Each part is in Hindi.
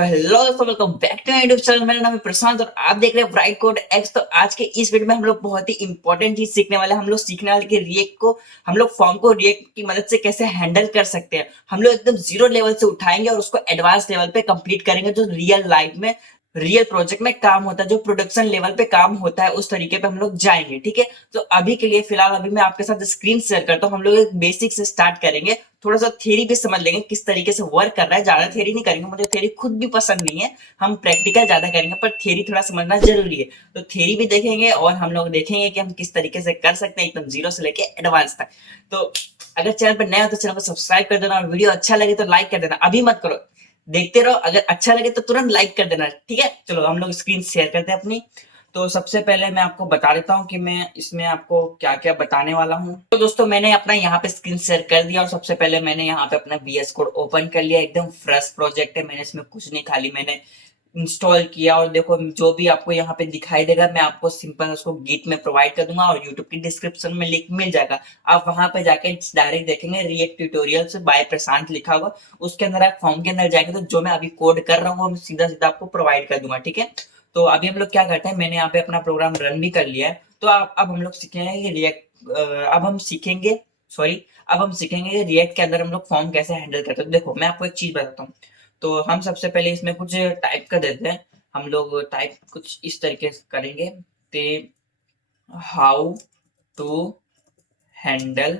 तो हेलो दोस्तों, welcome back to YouTube channel. मेरा नाम है प्रशांत और आप देख रहे हैं ब्राइट कोड एक्स। तो आज के इस वीडियो में हम लोग बहुत ही इंपॉर्टेंट चीज सीखने वाले हैं। हम लोग सीखने वाले कि रिएक्ट को हम लोग फॉर्म को रिएक्ट की मदद से कैसे हैंडल कर सकते हैं। हम लोग एकदम जीरो लेवल से उठाएंगे और उसको एडवांस लेवल पे कंप्लीट करेंगे, जो रियल लाइफ में रियल प्रोजेक्ट में काम होता है, जो प्रोडक्शन लेवल पे काम होता है, उस तरीके पे हम लोग जाएंगे। ठीक है, तो अभी के लिए फिलहाल अभी मैं आपके साथ स्क्रीन शेयर करता हूँ। हम लोग एक बेसिक से स्टार्ट करेंगे, थोड़ा सा थ्योरी भी समझ लेंगे किस तरीके से वर्क कर रहा है। ज्यादा थ्योरी नहीं करेंगे, मुझे थ्योरी खुद भी पसंद नहीं है, हम प्रैक्टिकल ज्यादा करेंगे, पर थ्योरी थोड़ा समझना जरूरी है। तो थ्योरी भी देखेंगे और हम लोग देखेंगे कि हम किस तरीके से कर सकते हैं एकदम जीरो से लेके एडवांस तक। तो अगर चैनल पर नया हो तो चैनल को सब्सक्राइब कर देना और वीडियो अच्छा लगे तो लाइक कर देना। अभी मत करो, देखते रहो, अगर अच्छा लगे तो तुरंत लाइक कर देना। ठीक है, चलो हम लोग स्क्रीन शेयर करते हैं अपनी। तो सबसे पहले मैं आपको बता देता हूँ कि मैं इसमें आपको क्या क्या बताने वाला हूँ। तो दोस्तों, मैंने अपना यहाँ पे स्क्रीन शेयर कर दिया और सबसे पहले मैंने यहाँ पे अपना VS कोड ओपन कर लिया। एकदम फ्रेश प्रोजेक्ट है, मैंने इसमें कुछ नहीं, खाली मैंने इंस्टॉल किया। और देखो, जो भी आपको यहाँ पे दिखाई देगा मैं आपको सिंपल उसको गिट में प्रोवाइड कर दूंगा और यूट्यूब की डिस्क्रिप्शन में लिंक मिल जाएगा। आप वहां पे जाके डायरेक्ट देखेंगे रिएक्ट ट्यूटोरियल्स बाय प्रशांत लिखा होगा, उसके अंदर आप फॉर्म के अंदर जाएंगे तो जो मैं अभी कोड कर रहा हूँ सीधा सीधा आपको प्रोवाइड कर दूंगा। ठीक है, तो अभी हम लोग क्या करते हैं, मैंने यहाँ पे अपना प्रोग्राम रन भी कर लिया है। तो अब हम लोग सीखेंगे कि रिएक्ट अब हम सीखेंगे सॉरी अब हम सीखेंगे कि रिएक्ट के अंदर हम लोग फॉर्म कैसे हैंडल करते हैं। तो देखो, मैं आपको एक चीज बताता हूँ। तो हम सबसे पहले इसमें कुछ टाइप कर देते हैं। हम लोग टाइप कुछ इस तरीके से करेंगे, ते how to handle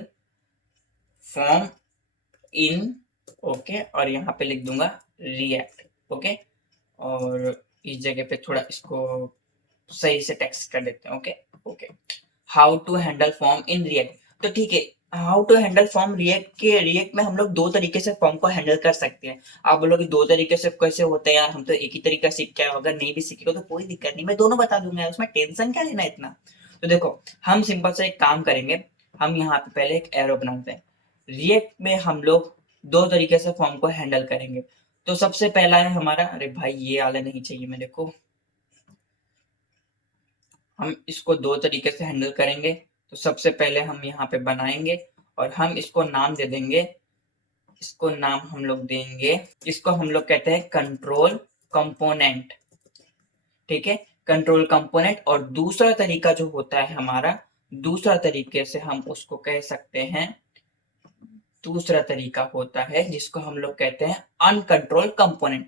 form in, okay, और यहाँ पे लिख दूंगा रिएक्ट। ओके, और इस जगह पे थोड़ा इसको सही से टेक्स्ट कर देते हैं। Okay okay, how to handle form in react. तो ठीक है, how to handle form react में हम लोग दो तरीके से फॉर्म को हैंडल कर सकते हैं। आप बोलोगे दो तरीके से कैसे होते हैं यार, हम तो एक ही तरीका सीख के आए। अगर नहीं भी सीखेगा तो कोई दिक्कत नहीं, मैं दोनों बता दूंगा, उसमें टेंशन क्या लेना इतना। तो देखो, हम सिंपल से एक काम करेंगे। हम यहाँ पे पहले एक एरो बनाते हैं। रिएक्ट में हम लोग दो तरीके से फॉर्म को हैंडल करेंगे। तो सबसे पहला है हमारा, अरे भाई ये वाला नहीं चाहिए मेरे को, हम इसको दो तरीके से हैंडल करेंगे। तो सबसे पहले हम यहाँ पे बनाएंगे और हम इसको नाम दे देंगे। इसको नाम हम लोग देंगे, इसको हम लोग कहते हैं कंट्रोल कंपोनेंट। ठीक है, कंट्रोल कंपोनेंट। और दूसरा तरीका जो होता है हमारा, दूसरा तरीके से हम उसको कह सकते हैं, दूसरा तरीका होता है जिसको हम लोग कहते हैं अनकंट्रोल कंपोनेंट।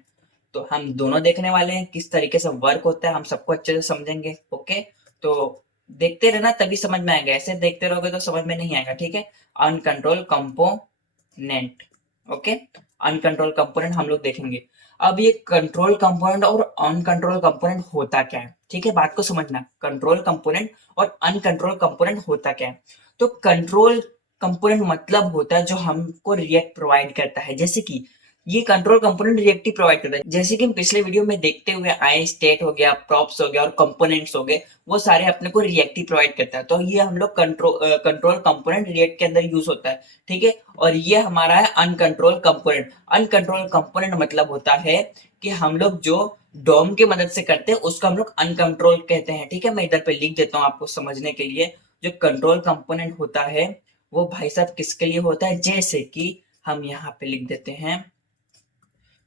तो हम दोनों देखने वाले हैं किस तरीके से वर्क होता है, हम सबको अच्छे से समझेंगे। ओके, तो देखते रहना तभी समझ में आएगा, ऐसे देखते रहोगे तो समझ में नहीं आएगा। ठीक है, uncontrol component. Okay, uncontrol component हम लोग देखेंगे। अब ये कंट्रोल कंपोनेंट और अनकंट्रोल कंपोनेंट होता क्या है, ठीक है, बात को समझना। कंट्रोल कंपोनेंट और अनकंट्रोल कंपोनेंट होता क्या है। तो कंट्रोल कंपोनेंट मतलब होता है जो हमको रिएक्ट प्रोवाइड करता है। जैसे कि ये कंट्रोल कंपोनेंट रिएक्ट ही प्रोवाइड करता है। जैसे कि हम पिछले वीडियो में देखते हुए आए, स्टेट हो गया, प्रॉप्स हो गया और कंपोनेंट्स हो गए, वो सारे अपने को रिएक्ट ही प्रोवाइड करता है। तो ये हम लोग कंट्रोल कंपोनेंट रिएक्ट के अंदर यूज होता है। ठीक है, और ये हमारा है अनकंट्रोल कंपोनेंट। अनकंट्रोल कंपोनेंट मतलब होता है कि हम लोग जो डोम की मदद से करते हैं उसको हम लोग अनकंट्रोल कहते हैं। ठीक है, मैं इधर पे लिख देता हूँ आपको समझने के लिए। जो कंट्रोल कंपोनेंट होता है वो भाई साहब किसके लिए होता है, जैसे कि हम यहाँ पे लिख देते हैं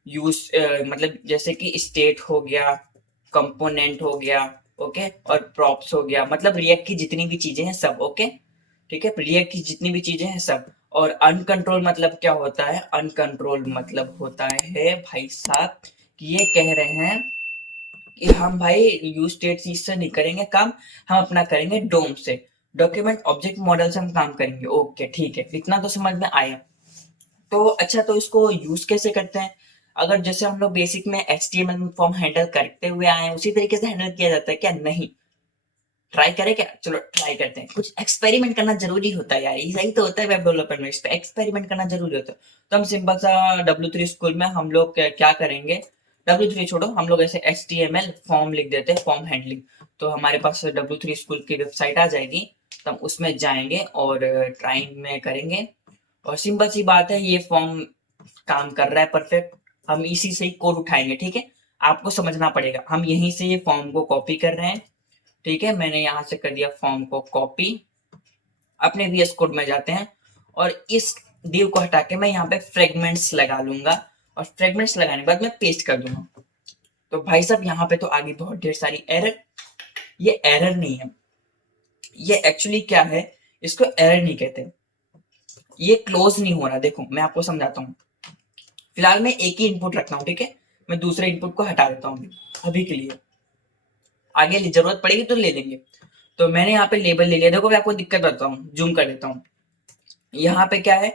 यूज, मतलब जैसे कि स्टेट हो गया, कंपोनेंट हो गया, ओके, और प्रॉप्स हो गया, मतलब रिएक्ट की जितनी भी चीजें हैं सब। ओके, ठीक है, रिएक्ट की जितनी भी चीजें हैं सब। और अनकंट्रोल मतलब क्या होता है, अनकंट्रोल मतलब होता है भाई साहब कि ये कह रहे हैं कि हम भाई यूज स्टेट चीज से नहीं करेंगे काम, हम अपना करेंगे डोम से, डॉक्यूमेंट ऑब्जेक्ट मॉडल से हम काम करेंगे। ओके ठीक है, इतना तो समझ में आया। तो अच्छा, तो इसको यूज कैसे करते हैं। अगर जैसे हम लोग बेसिक में HTML फॉर्म हैंडल करते हुए आए हैं उसी तरीके से हैंडल किया जाता है क्या, नहीं। ट्राई करें क्या, चलो ट्राई करते हैं। कुछ एक्सपेरिमेंट करना जरूरी होता है यार, यही तो होता है वेब डेवलपमेंट में, इस पे एक्सपेरिमेंट करना जरूरी होता है। तो हम सिंपल सा W3 स्कूल में हम लोग क्या करेंगे, W3 छोड़ो, हम लोग ऐसे HTML फॉर्म लिख देते हैं, फॉर्म हैंडलिंग। तो हमारे पास W3 स्कूल की वेबसाइट आ जाएगी, तो हम उसमें जाएंगे और ट्राई में करेंगे। और सिंपल सी बात है, ये फॉर्म काम कर रहा है परफेक्ट, हम इसी से ही कोड उठाएंगे। ठीक है, आपको समझना पड़ेगा, हम यहीं से ये फॉर्म को कॉपी कर रहे हैं। ठीक है, मैंने यहां से कर दिया फॉर्म को कॉपी, अपने VS कोड में जाते हैं और इस div को हटा के मैं यहाँ पे फ्रेगमेंट्स लगा लूंगा और फ्रेगमेंट्स लगाने के बाद मैं पेस्ट कर दूंगा। तो भाई साहब यहाँ पे तो आगे बहुत ढेर सारी एरर। ये एरर नहीं है, ये एक्चुअली क्या है, इसको एरर नहीं कहते, ये क्लोज नहीं हो रहा। देखो मैं आपको समझाता हूँ। फिलहाल मैं एक ही इनपुट रखता हूँ, ठीक है, मैं दूसरे इनपुट को हटा देता हूँ अभी के लिए, आगे जरूरत पड़ेगी तो ले लेंगे। तो मैंने यहाँ पे लेबल ले लिया। देखो मैं आपको दिक्कत बताता हूँ, जूम कर देता हूँ। यहाँ पे क्या है,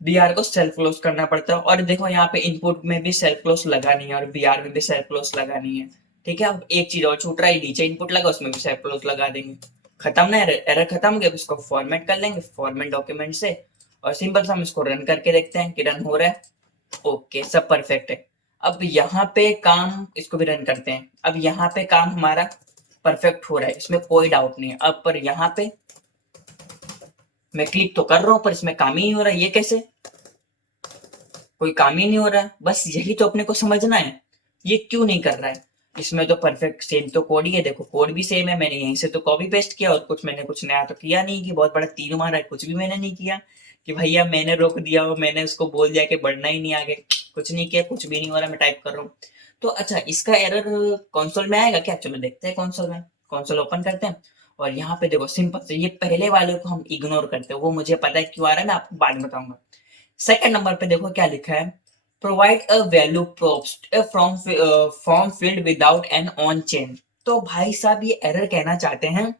br को सेल्फ क्लोज करना पड़ता है, और देखो यहाँ पे इनपुट में भी सेल्फ क्लोज लगानी है और br में भी सेल्फ क्लोज लगानी है, ठीक है। अब एक चीज और छूट रहा है, नीचे इनपुट लगा उसमें भी सेल्फ क्लोज लगा देंगे, खत्म ना, एरर खत्म हो गया। इसको फॉर्मेट कर लेंगे फॉर्मेट डॉक्यूमेंट से, और सिंपल सा हम इसको रन करके देखते हैं कि रन हो रहा है। ओके, सब परफेक्ट है। अब यहाँ पे काम, इसको भी रन करते हैं। अब यहाँ पे काम हमारा परफेक्ट हो रहा है, इसमें कोई डाउट नहीं है। अब पर यहाँ पे मैं क्लिक तो कर रहा हूँ पर इसमें काम ही नहीं हो रहा है। ये कैसे, कोई काम ही नहीं हो रहा है। बस यही तो अपने को समझना है, ये क्यों नहीं कर रहा है। इसमें तो परफेक्ट सेम तो कोड ही है, देखो कोड भी सेम है। मैंने यहीं से तो कॉपी पेस्ट किया, और कुछ नया तो किया नहीं कि बहुत बड़ा तीर मारा है। कुछ भी मैंने नहीं किया कि भैया मैंने रोक दिया हो, मैंने उसको बोल दिया कि बढ़ना ही नहीं आगे, कुछ नहीं किया, कुछ भी नहीं हो रहा, मैं टाइप कर रहा हूँ। तो अच्छा, इसका एरर कंसोल में आएगा क्या? चलो देखते हैं कंसोल में। कंसोल ओपन करते हैं, और यहाँ पे देखो सिंपल से ये पहले वाले को हम इग्नोर करते हैं, वो मुझे पता है क्यों आ रहा है, मैं आपको बाद में बताऊंगा। सेकंड नंबर पे देखो क्या लिखा है, provide a value props from form field without an on chain. तो भाई साहब ये एरर कहना चाहते हैं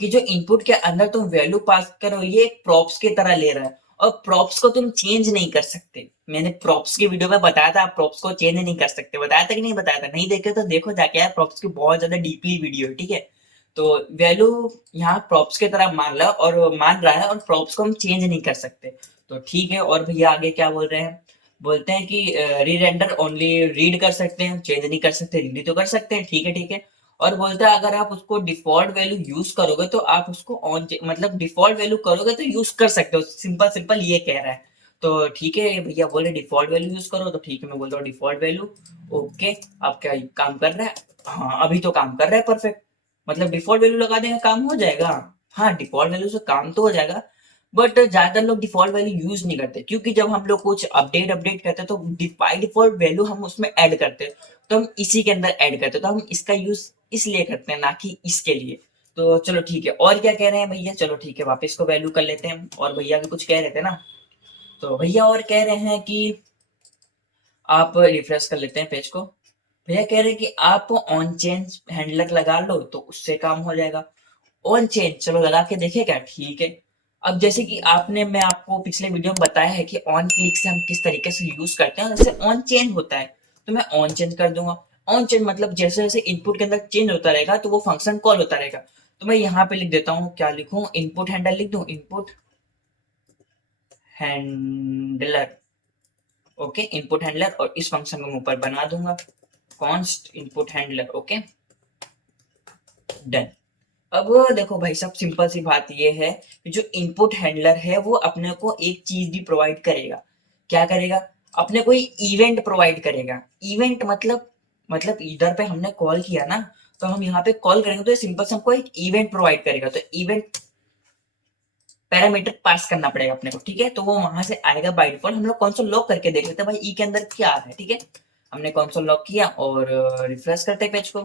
कि जो इनपुट के अंदर तुम वैल्यू पास करो, ये प्रॉप्स की तरह ले रहा है, और प्रॉप्स को तुम चेंज नहीं कर सकते। मैंने प्रॉप्स की वीडियो में बताया था, आप प्रॉप्स को चेंज नहीं कर सकते, बताया था कि नहीं बताया था? नहीं देखे तो देखो जाके यार, प्रॉप्स की बहुत ज्यादा डीपली वीडियो है, ठीक है। तो वैल्यू यहाँ प्रॉप्स की तरह मान रहा है, और प्रॉप्स को हम चेंज नहीं कर सकते। तो ठीक है, और भैया आगे क्या बोल रहे हैं, बोलते हैं कि री रेंडर ओनली रीड कर सकते हैं, चेंज नहीं कर सकते, रीड तो कर सकते हैं, ठीक है ठीक है। और बोलता है अगर आप उसको डिफॉल्ट वैल्यू यूज करोगे तो आप उसको ऑन, मतलब डिफॉल्ट वैल्यू करोगे तो यूज कर सकते हो, सिंपल सिंपल ये कह रहा है। तो ठीक है भैया, बोले डिफॉल्ट वैल्यू यूज करो, तो ठीक है मैं बोलता हूँ डिफॉल्ट वैल्यू। ओके, अब क्या काम कर रहा है? हाँ अभी तो काम कर रहा है परफेक्ट, मतलब डिफॉल्ट वैल्यू लगा देंगे काम हो जाएगा। हाँ डिफॉल्ट वैल्यू से काम तो हो जाएगा, बट ज्यादातर लोग डिफॉल्ट वैल्यू यूज नहीं करते, क्योंकि जब हम लोग कुछ अपडेट करते हैं तो बाई डिफॉल्ट वैल्यू हम उसमें ऐड करते हैं, तो हम इसी के अंदर ऐड करते हैं, तो हम इसका यूज इसलिए करते हैं, ना कि इसके लिए। तो चलो ठीक है, और क्या कह रहे हैं भैया? चलो ठीक है, वापस को वैल्यू कर लेते हैं। और भैया भी कुछ कह रहे थे ना, तो भैया और कह रहे हैं कि आप रिफ्रेश कर लेते हैं पेज को। भैया कह रहे हैं कि आप ऑन चेंज हैंडलर लगा लो तो उससे काम हो जाएगा। ऑन चेंज चलो लगा के देखे क्या? ठीक है। अब जैसे कि मैं आपको पिछले वीडियो में बताया है कि ऑन क्लिक से हम किस तरीके से यूज करते हैं, जैसे ऑन चेंज होता है, तो मैं ऑन चेंज कर दूंगा। ऑन चेंज मतलब जैसे जैसे इनपुट के अंदर चेंज होता रहेगा तो वो फंक्शन कॉल होता रहेगा। तो मैं यहाँ पे लिख देता हूँ, क्या लिखूं, इनपुट हैंडलर लिख दूं, input handler. Okay, input handler, और इस फंक्शन को मैं ऊपर बना दूंगा const input handler. Okay done. अब देखो भाई साहब, सिंपल सी बात ये है कि जो इनपुट हैंडलर है वो अपने को एक चीज भी प्रोवाइड करेगा। क्या करेगा? अपने को इवेंट प्रोवाइड करेगा। इवेंट मतलब इधर पे हमने कॉल किया ना, तो हम यहाँ पे कॉल करेंगे तो सिंपल से हमको एक इवेंट प्रोवाइड करेगा। तो इवेंट पैरामीटर पास करना पड़ेगा अपने को, ठीक है। तो वो वहां से आएगा बाय डिफॉल्ट। हम लोग कंसोल लॉग करके देख लेते हैं भाई ई के अंदर क्या आ रहा है, ठीक है। हमने कंसोल लॉग किया और रिफ्रेश करते हैं पेज को।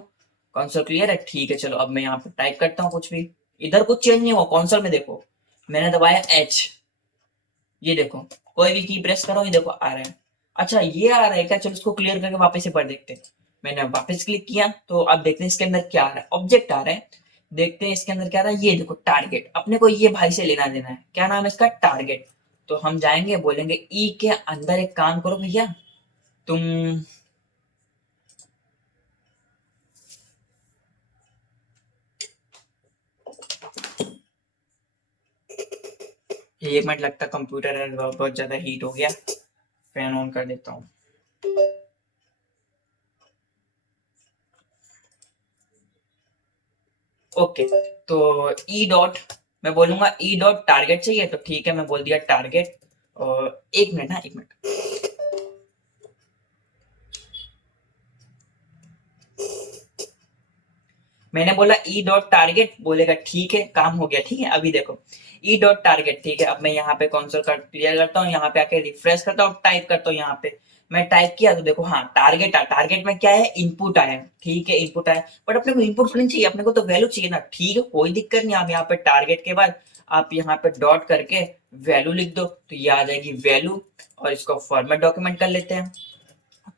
कंसोल क्लियर है, ठीक है। चलो अब मैं यहाँ पे टाइप करता हूँ कुछ भी, इधर कुछ चेंज नहीं हुआ कंसोल में। देखो मैंने दबाया एच, ये देखो कोई भी की प्रेस करो, ये देखो आ रहा है। अच्छा ये आ रहा है क्या? चलो इसको क्लियर करके वापस से पढ़ देखते हैं। मैंने वापस क्लिक किया तो अब देखते हैं इसके अंदर क्या आ रहा है, ऑब्जेक्ट आ रहा है। देखते हैं इसके अंदर क्या आ रहा है, ये देखो टारगेट। अपने को ये भाई से लेना देना है, क्या नाम है इसका? टारगेट। तो हम जाएंगे, बोलेंगे ई के अंदर एक काम करो भैया, तुम एक मिनट लगता, कंप्यूटर बहुत ज्यादा हीट हो गया, फैन ऑन कर देता हूँ। ओके, तो ई डॉट, मैं बोलूंगा ई डॉट टारगेट चाहिए, तो ठीक है मैं बोल दिया टारगेट। और एक मिनट, हाँ एक मिनट, मैंने बोला ई डॉट टारगेट, बोलेगा ठीक है काम हो गया, ठीक है। अभी देखो ई डॉट टारगेट, ठीक है। अब मैं यहाँ पे कंसोल कर क्लियर करता हूँ, यहाँ पे आके रिफ्रेश करता हूँ, टाइप करता हूँ यहाँ पे मैं टाइप किया तो देखो हाँ टारगेट में क्या है, इनपुट आया, ठीक है इनपुट आया, बट अपने को इनपुट नहीं चाहिए, अपने को तो वैल्यू चाहिए ना, ठीक है कोई दिक्कत नहीं, आप यहाँ पे टारगेट के बाद आप यहाँ पे डॉट करके वैल्यू लिख दो तो ये आ जाएगी वैल्यू, और इसको फॉर्मेट डॉक्यूमेंट कर लेते हैं।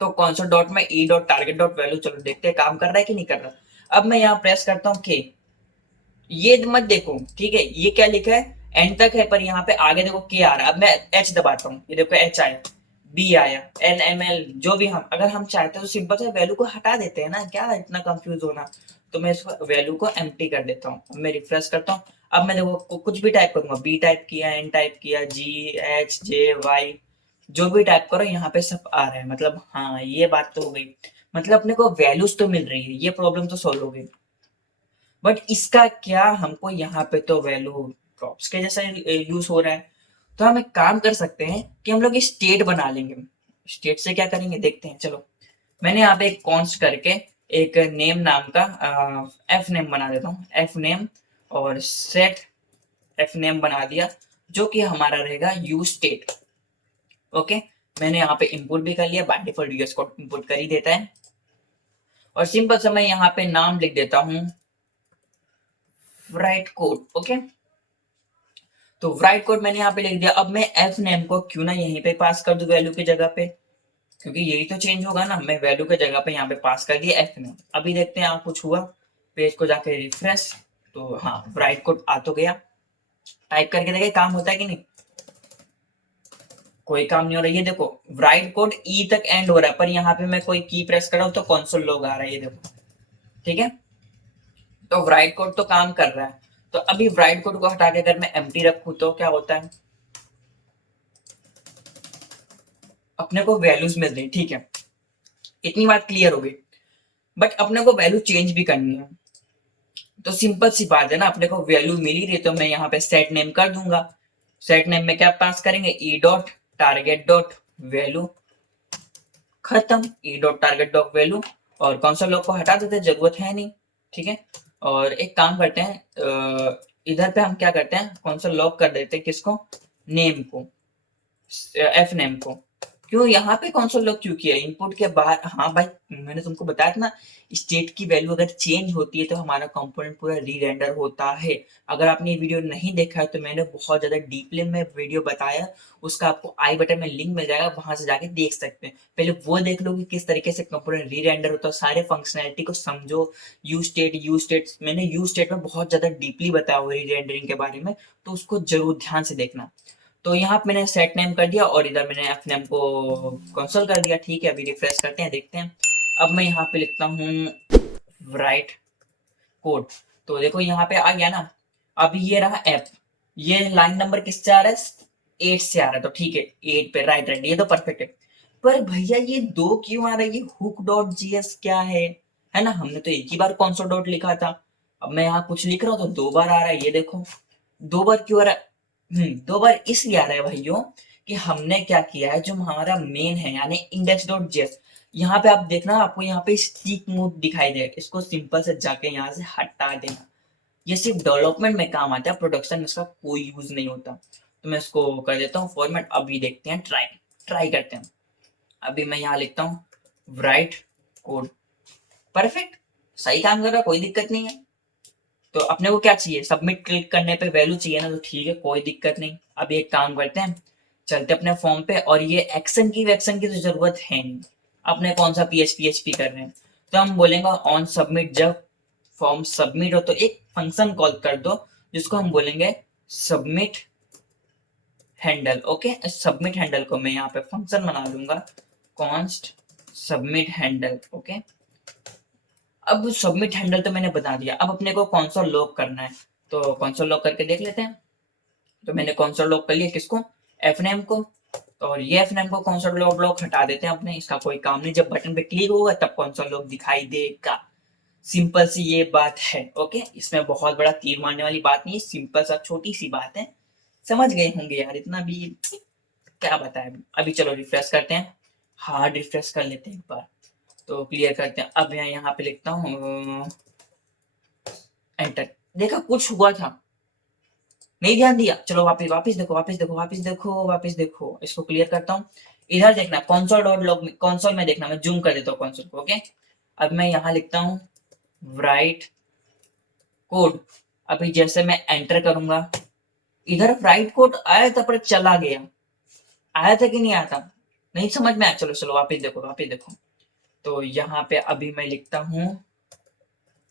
तो कौन सा डॉट में ई डॉट टारगेट डॉट वैल्यू, चलो देखते हैं काम कर रहा है कि नहीं कर रहा। अब मैं यहाँ प्रेस करता हूँ के, ये मत देखो ठीक है, ये क्या लिखा है एंड तक है, पर यहाँ पे आगे देखो के आ रहा है। अब मैं एच दबाता हूँ, ये देखो एच आया, बी आया, एन एम एल जो भी, हम अगर हम चाहते हैं तो सिंपल से वैल्यू को हटा देते हैं ना, क्या इतना कंफ्यूज होना। तो मैं इसको वैल्यू को एम्प्टी कर देता हूँ, मैं रिफ्रेश करता हूँ। अब मैं देखो कुछ भी टाइप करूंगा, बी टाइप किया, एन टाइप किया, जी एच जे वाई, जो भी टाइप करो यहाँ पे सब आ रहा है, मतलब हाँ ये बात तो हो गई, मतलब अपने को वैल्यूज तो मिल रही है, ये प्रॉब्लम तो सॉल्व हो गई। बट इसका क्या, हमको यहाँ पे तो वैल्यू प्रॉप्स के जैसा यूज हो रहा है। तो हम एक काम कर सकते हैं कि हम लोग स्टेट बना लेंगे। स्टेट से क्या करेंगे देखते हैं, चलो मैंने यहाँ पे एक कॉन्स्ट करके एक नेम नाम का एफ नेम बना देता हूँ, एफ नेम, और सेट एफ नेम बना दिया, जो कि हमारा रहेगा यू स्टेट। ओके, मैंने यहाँ पे इंपोर्ट भी कर लिया, by default US code import कर ही देता है। और सिंपल सा मैं यहाँ पे नाम लिख देता हूँ राइट कोड। ओके, तो राइट कोड मैंने यहाँ पे लिख दिया। अब मैं एफ नेम को क्यों ना यहीं पे पास कर दूं वैल्यू की जगह पे, क्योंकि यही तो चेंज होगा ना, मैं वैल्यू की जगह पे यहाँ पे पास कर दिया एफ नेम। अभी देखते हैं आप कुछ हुआ, पेज को जाके रिफ्रेश, तो हाँ राइट कोड आ तो गया। टाइप करके देखे काम होता है कि नहीं, कोई काम नहीं हो रहा। ये देखो राइट कोड ई तक एंड हो रहा है, पर यहाँ पे मैं कोई की प्रेस कर रहा हूँ तो कंसोल लॉग आ रहा है, ये देखो ठीक है। तो राइट कोड तो काम कर रहा है। तो अभी राइट कोड को हटा के अगर मैं एम्प्टी रखूं तो क्या होता है, अपने को वैल्यूज मिल रही, ठीक है इतनी बात क्लियर हो गई। बट अपने को वैल्यू चेंज भी करनी है, तो सिंपल सी बात है ना, अपने को वैल्यू मिल ही रही, तो मैं यहाँ पे सेट नेम कर दूंगा। सेट नेम में क्या पास करेंगे, e dot target dot value, खत्म, e dot target dot value. और कंसोल लॉग को हटा देते, जरूरत है नहीं, ठीक है। और एक काम करते हैं, इधर पे हम क्या करते हैं, कंसोल लॉग कर देते हैं किसको, नेम को, एफ नेम को। क्यों यहाँ पे कंसोल लॉग क्यों किया, इनपुट के बाहर, हाँ भाई मैंने तुमको बताया था ना, स्टेट की वैल्यू अगर चेंज होती है तो हमारा कंपोनेंट पूरा री रेंडर होता है। अगर आपने ये वीडियो नहीं देखा है तो मैंने बहुत ज्यादा डीपली में वीडियो बताया, उसका आपको आई बटन में लिंक मिल जाएगा, वहां से जाके देख सकते हैं। पहले वो देख लो कि किस तरीके से कंपोनेंट री रेंडर होता है, सारे फंक्शनैलिटी को समझो। यू स्टेट मैंने यू स्टेट में बहुत ज्यादा डीपली बताया हुआ री रेंडरिंग के बारे में, तो उसको जरूर ध्यान से देखना। तो यहाँ पे मैंने सेट नेम कर दिया और इधर मैंने एफ नेम को कंसोल कर दिया, ठीक है। अभी रिफ्रेश करते हैं, देखते हैं। अब मैं यहाँ पे लिखता हूँ राइट कोड, तो देखो यहाँ पे आ गया ना। अभी ये रहा ऐप, ये लाइन नंबर किससे आ रहा है, 8 से आ रहा है, तो ठीक है 8 पे राइट राइट, ये तो परफेक्ट है। पर भैया ये दो क्यों आ रहा है, ये हुक डॉट जीएस क्या है ना, हमने तो एक ही बार कौन सा डॉट लिखा था। अब मैं यहाँ कुछ लिख रहा हूँ तो 2 बार आ रहा है, ये देखो 2 बार क्यों आ रहा है। 2 बार इसलिए आ रहा है भाइयों कि हमने क्या किया है, जो हमारा मेन है यानी इंडेक्स डॉट जेएस, यहाँ पे आप देखना, आपको यहाँ पे स्टिक मोड दिखाई देगा, इसको सिंपल से जाके यहाँ से हटा देना। ये सिर्फ डेवलपमेंट में काम आता है, प्रोडक्शन में इसका कोई यूज नहीं होता। तो मैं इसको कर देता हूँ फॉर्मेट। अभी देखते हैं, ट्राई ट्राई करते हैं। अभी मैं यहाँ लिखता हूँ राइट कोड, परफेक्ट सही काम कर रहा है, कोई दिक्कत नहीं है। तो अपने को क्या चाहिए, सबमिट क्लिक करने पे वैल्यू चाहिए ना, तो ठीक है कोई दिक्कत नहीं। अब एक काम करते हैं, चलते अपने फॉर्म पे, और ये एक्शन की तो जरूरत है नहीं, अपने कौन सा पीएचपी कर रहे हैं। तो हम बोलेंगे ऑन सबमिट, जब फॉर्म सबमिट हो तो एक फंक्शन कॉल कर दो जिसको हम बोलेंगे submit handle. Okay, submit handle को मैं यहाँ पे फंक्शन बना लूंगा, कॉन्स्ट सबमिट हैंडल। ओके, अब सबमिट हैंडल तो मैंने बता दिया, अब अपने को कंसोल लॉग करना है, तो कंसोल लॉग करके देख लेते हैं। तो मैंने कंसोल लॉग कर लिया, किसको, एफनेम को। और ये एफनेम को कंसोल लॉग ब्लॉक हटा देते हैं अपने, इसका कोई काम नहीं, जब बटन पे क्लिक होगा तब कंसोल लॉग दिखाई देगा। सिंपल सी ये बात है। ओके, इसमें बहुत बड़ा तीर मारने वाली बात नहीं है, सिंपल सा छोटी सी बात है, समझ गए होंगे यार, इतना भी क्या बताया। अभी चलो रिफ्रेश करते हैं, हार्ड रिफ्रेश कर लेते हैं एक बार, तो क्लियर करते हैं। अब मैं यहाँ पे लिखता हूँ एंटर, देखा कुछ हुआ था, नहीं ध्यान दिया, चलो वापिस वापिस देखो, वापिस देखो, वापिस देखो, वापिस देखो, इसको क्लियर करता हूँ। इधर देखना कंसोल डॉट लॉग में, कंसोल में देखना, मैं जूम कर देता हूँ कंसोल को। ओके, अब मैं यहाँ लिखता हूँ राइट कोड। अभी जैसे मैं एंटर करूंगा, इधर राइट कोड आया था पर चला गया, आया था कि नहीं आया था, नहीं समझ में आया। चलो चलो वापिस देखो, वापिस देखो। तो यहाँ पे अभी मैं लिखता हूँ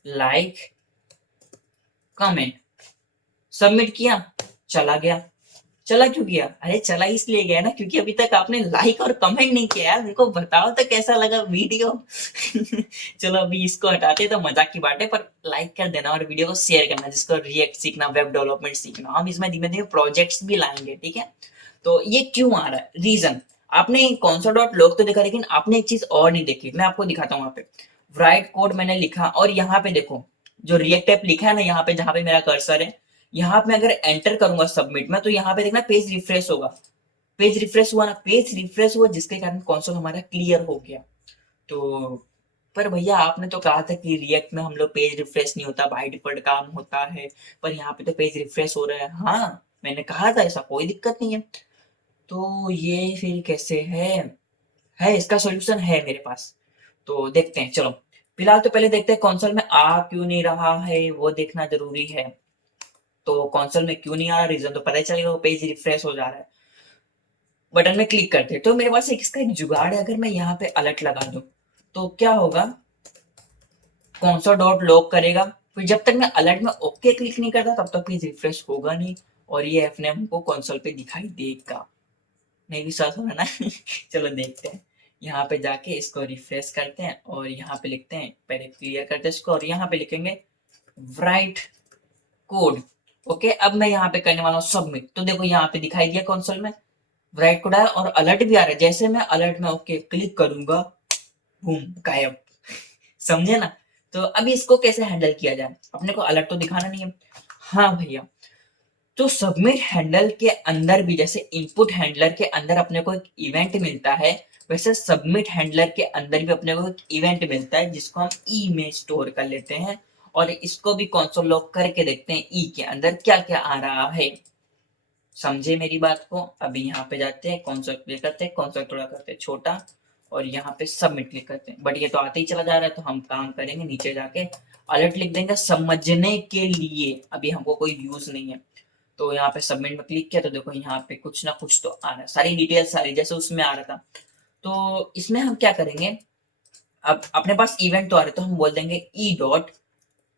लाइक कमेंट, सबमिट किया, चला गया। चला क्यों गया? अरे चला इसलिए गया ना क्योंकि अभी तक आपने लाइक और कमेंट नहीं किया यार। मेरे को बताओ तो कैसा लगा वीडियो। चलो अभी इसको हटाते तो मजाक की बात है, पर लाइक कर देना और वीडियो को शेयर करना, जिसको रिएक्ट सीखना, वेब डेवलपमेंट सीखना। हम इसमें धीमे धीमे प्रोजेक्ट्स भी लाएंगे, ठीक है। तो ये क्यों आ रहा है रीजन, आपने कॉन्सोल डॉट लॉग तो देखा, लेकिन आपने एक चीज और नहीं देखी, मैं आपको दिखाता हूँ। वहां पे राइट कोड मैंने लिखा और यहाँ पे देखो जो रिएक्ट ऐप लिखा है ना, यहाँ पे जहाँ पे मेरा कर्सर है, यहाँ पे अगर एंटर करूंगा सबमिट में, तो यहाँ पे देखना पेज रिफ्रेश होगा। पेज रिफ्रेश हुआ ना, पेज रिफ्रेश हुआ, जिसके कारण कंसोल हमारा क्लियर हो गया। तो पर भैया आपने तो कहा था कि रिएक्ट में हम लोग पेज रिफ्रेश नहीं होता, बाय डिफॉल्ट काम होता है, पर यहाँ पे तो पेज रिफ्रेश हो रहा है। हाँ मैंने कहा था ऐसा कोई दिक्कत नहीं है। तो ये फिर कैसे है इसका सॉल्यूशन है मेरे पास। तो देखते हैं, चलो फिलहाल तो पहले देखते हैं कंसोल में आ क्यों नहीं रहा है, वो देखना जरूरी है। तो कंसोल में क्यों नहीं आ रहा, रीजन तो पता ही चलेगा, वो पेज रिफ्रेश हो जा रहा है। बटन में क्लिक करते हैं तो मेरे पास इसका एक जुगाड़ है, अगर मैं यहाँ पे अलर्ट लगा दूं तो क्या होगा, कंसोल डॉट लॉग करेगा, फिर जब तक मैं अलर्ट में ओके क्लिक नहीं करता तब तक पेज रिफ्रेश होगा नहीं, और ये एफ ने हमको कंसोल पे दिखाई देगा। नहीं विश्वास हो रहा ना? चलो देखते हैं। यहाँ पे जाके इसको रिफ्रेश करते हैं और यहाँ पे लिखते हैं, पहले क्लियर करते हैं इसको, और यहाँ पे लिखेंगे राइट कोड। ओके, अब मैं यहाँ पे करने वाला हूँ सबमिट। तो देखो यहाँ पे दिखाई दिया कंसोल में राइट कोड आया और अलर्ट भी आ रहा है। जैसे मैं अलर्ट में ओके क्लिक करूंगा, बूम गायब। समझे ना? तो अभी इसको कैसे हैंडल किया जाए, अपने को अलर्ट तो दिखाना नहीं है। हाँ भैया, तो सबमिट हैंडल के अंदर भी जैसे इनपुट हैंडलर के अंदर अपने को एक इवेंट मिलता है, वैसे सबमिट हैंडलर के अंदर भी अपने को एक इवेंट मिलता है, जिसको हम ई में स्टोर कर लेते हैं, और इसको भी कंसोल लॉग करके देखते हैं ई के अंदर क्या क्या आ रहा है। समझे मेरी बात को? अभी यहाँ पे जाते हैं, कंसोल क्लिक करते हैं, कंसोल थोड़ा करते हैं छोटा, और यहाँ पे सबमिट क्लिक करते हैं। बट ये तो आते ही चला जा रहा है, तो हम काम करेंगे नीचे जाके अलर्ट लिख देंगे समझने के लिए, अभी हमको कोई यूज नहीं है। तो यहाँ पे सबमिट में क्लिक किया तो देखो यहाँ पे कुछ ना कुछ तो आ रहा है, सारी डिटेल सारी जैसे उसमें आ रहा था। तो इसमें हम क्या करेंगे, अब अपने पास इवेंट तो आ रहे, तो हम बोल देंगे ई डॉट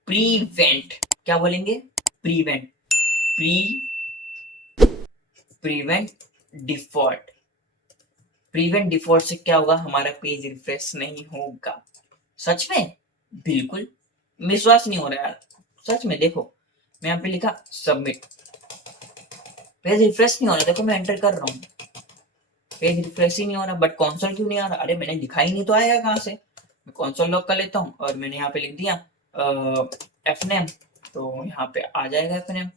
प्रीवेंट। क्या बोलेंगे? Prevent, pre prevent default. Prevent default से क्या होगा, हमारा पेज रिफ्रेश नहीं होगा। सच में? बिल्कुल विश्वास नहीं हो रहा यार, सच में देखो, मैं यहाँ पे लिखा सबमिट, पेज रिफ्रेश नहीं हो रहा। देखो मैं एंटर कर रहा हूँ, पेज रिफ्रेश ही नहीं हो रहा, बट कंसोल क्यों नहीं आ रहा? अरे मैंने लिखा ही नहीं, तो आएगा कहाँ से? मैं कंसोल लॉक कर लेता हूँ और मैंने यहाँ पे लिख दिया एफ नेम, तो यहाँ पे आ जाएगा एफ नेम।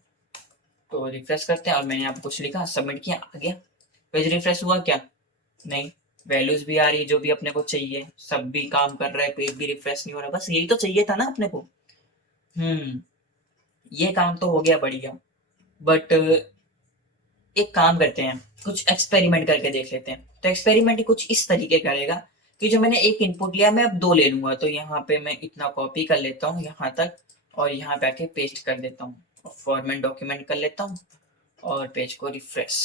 तो रिफ्रेश करते हैं और मैंने यहाँ पे कुछ लिखा, सबमिट किया, आ गया। पेज रिफ्रेश हुआ क्या? नहीं। वैल्यूज भी आ रही है जो भी अपने को चाहिए, सब भी काम कर रहा है, पेज भी रिफ्रेश नहीं हो रहा, बस यही तो चाहिए था ना अपने को। हम्म, ये काम तो हो गया बढ़िया। बट एक काम करते हैं, कुछ एक्सपेरिमेंट करके देख लेते हैं। तो एक्सपेरिमेंट कुछ इस तरीके करेगा कि जो मैंने एक इनपुट लिया मैं अब दो ले लूंगा। तो यहाँ पे मैं इतना कॉपी कर लेता हूँ यहाँ तक, और यहाँ पे आके पेस्ट कर देता हूँ, फॉर्मेट डॉक्यूमेंट कर लेता हूँ और पेज को रिफ्रेश।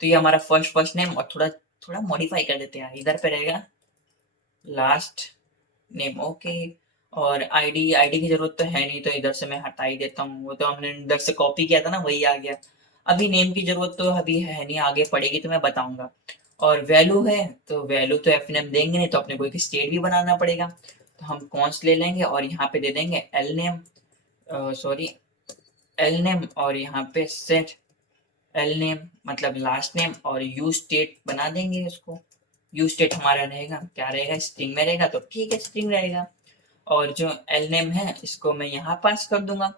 तो ये हमारा फर्स्ट नेम, और थोड़ा थोड़ा मॉडिफाई कर देते हैं, इधर पे रहेगा लास्ट नेम। ओके, और आईडी की जरूरत तो है नहीं, तो इधर से मैं हटा ही देता हूँ, वो तो हमने इधर से कॉपी किया था ना, वही आ गया। अभी नेम की जरूरत तो अभी है नहीं, आगे पड़ेगी तो मैं बताऊंगा। और वैल्यू है, तो वैल्यू तो एफ नेम देंगे नहीं, तो अपने को एक स्टेट भी बनाना पड़ेगा। तो हम कॉन्स्ट ले लेंगे और यहाँ पे दे देंगे L name, sorry L name, और यहाँ पे सेट एल नेम मतलब लास्ट नेम, और यू स्टेट बना देंगे इसको। यू स्टेट हमारा रहेगा क्या रहेगा, स्ट्रिंग में रहेगा, तो ठीक है स्ट्रिंग रहेगा। और जो एल नेम है इसको मैं यहाँ पास कर दूंगा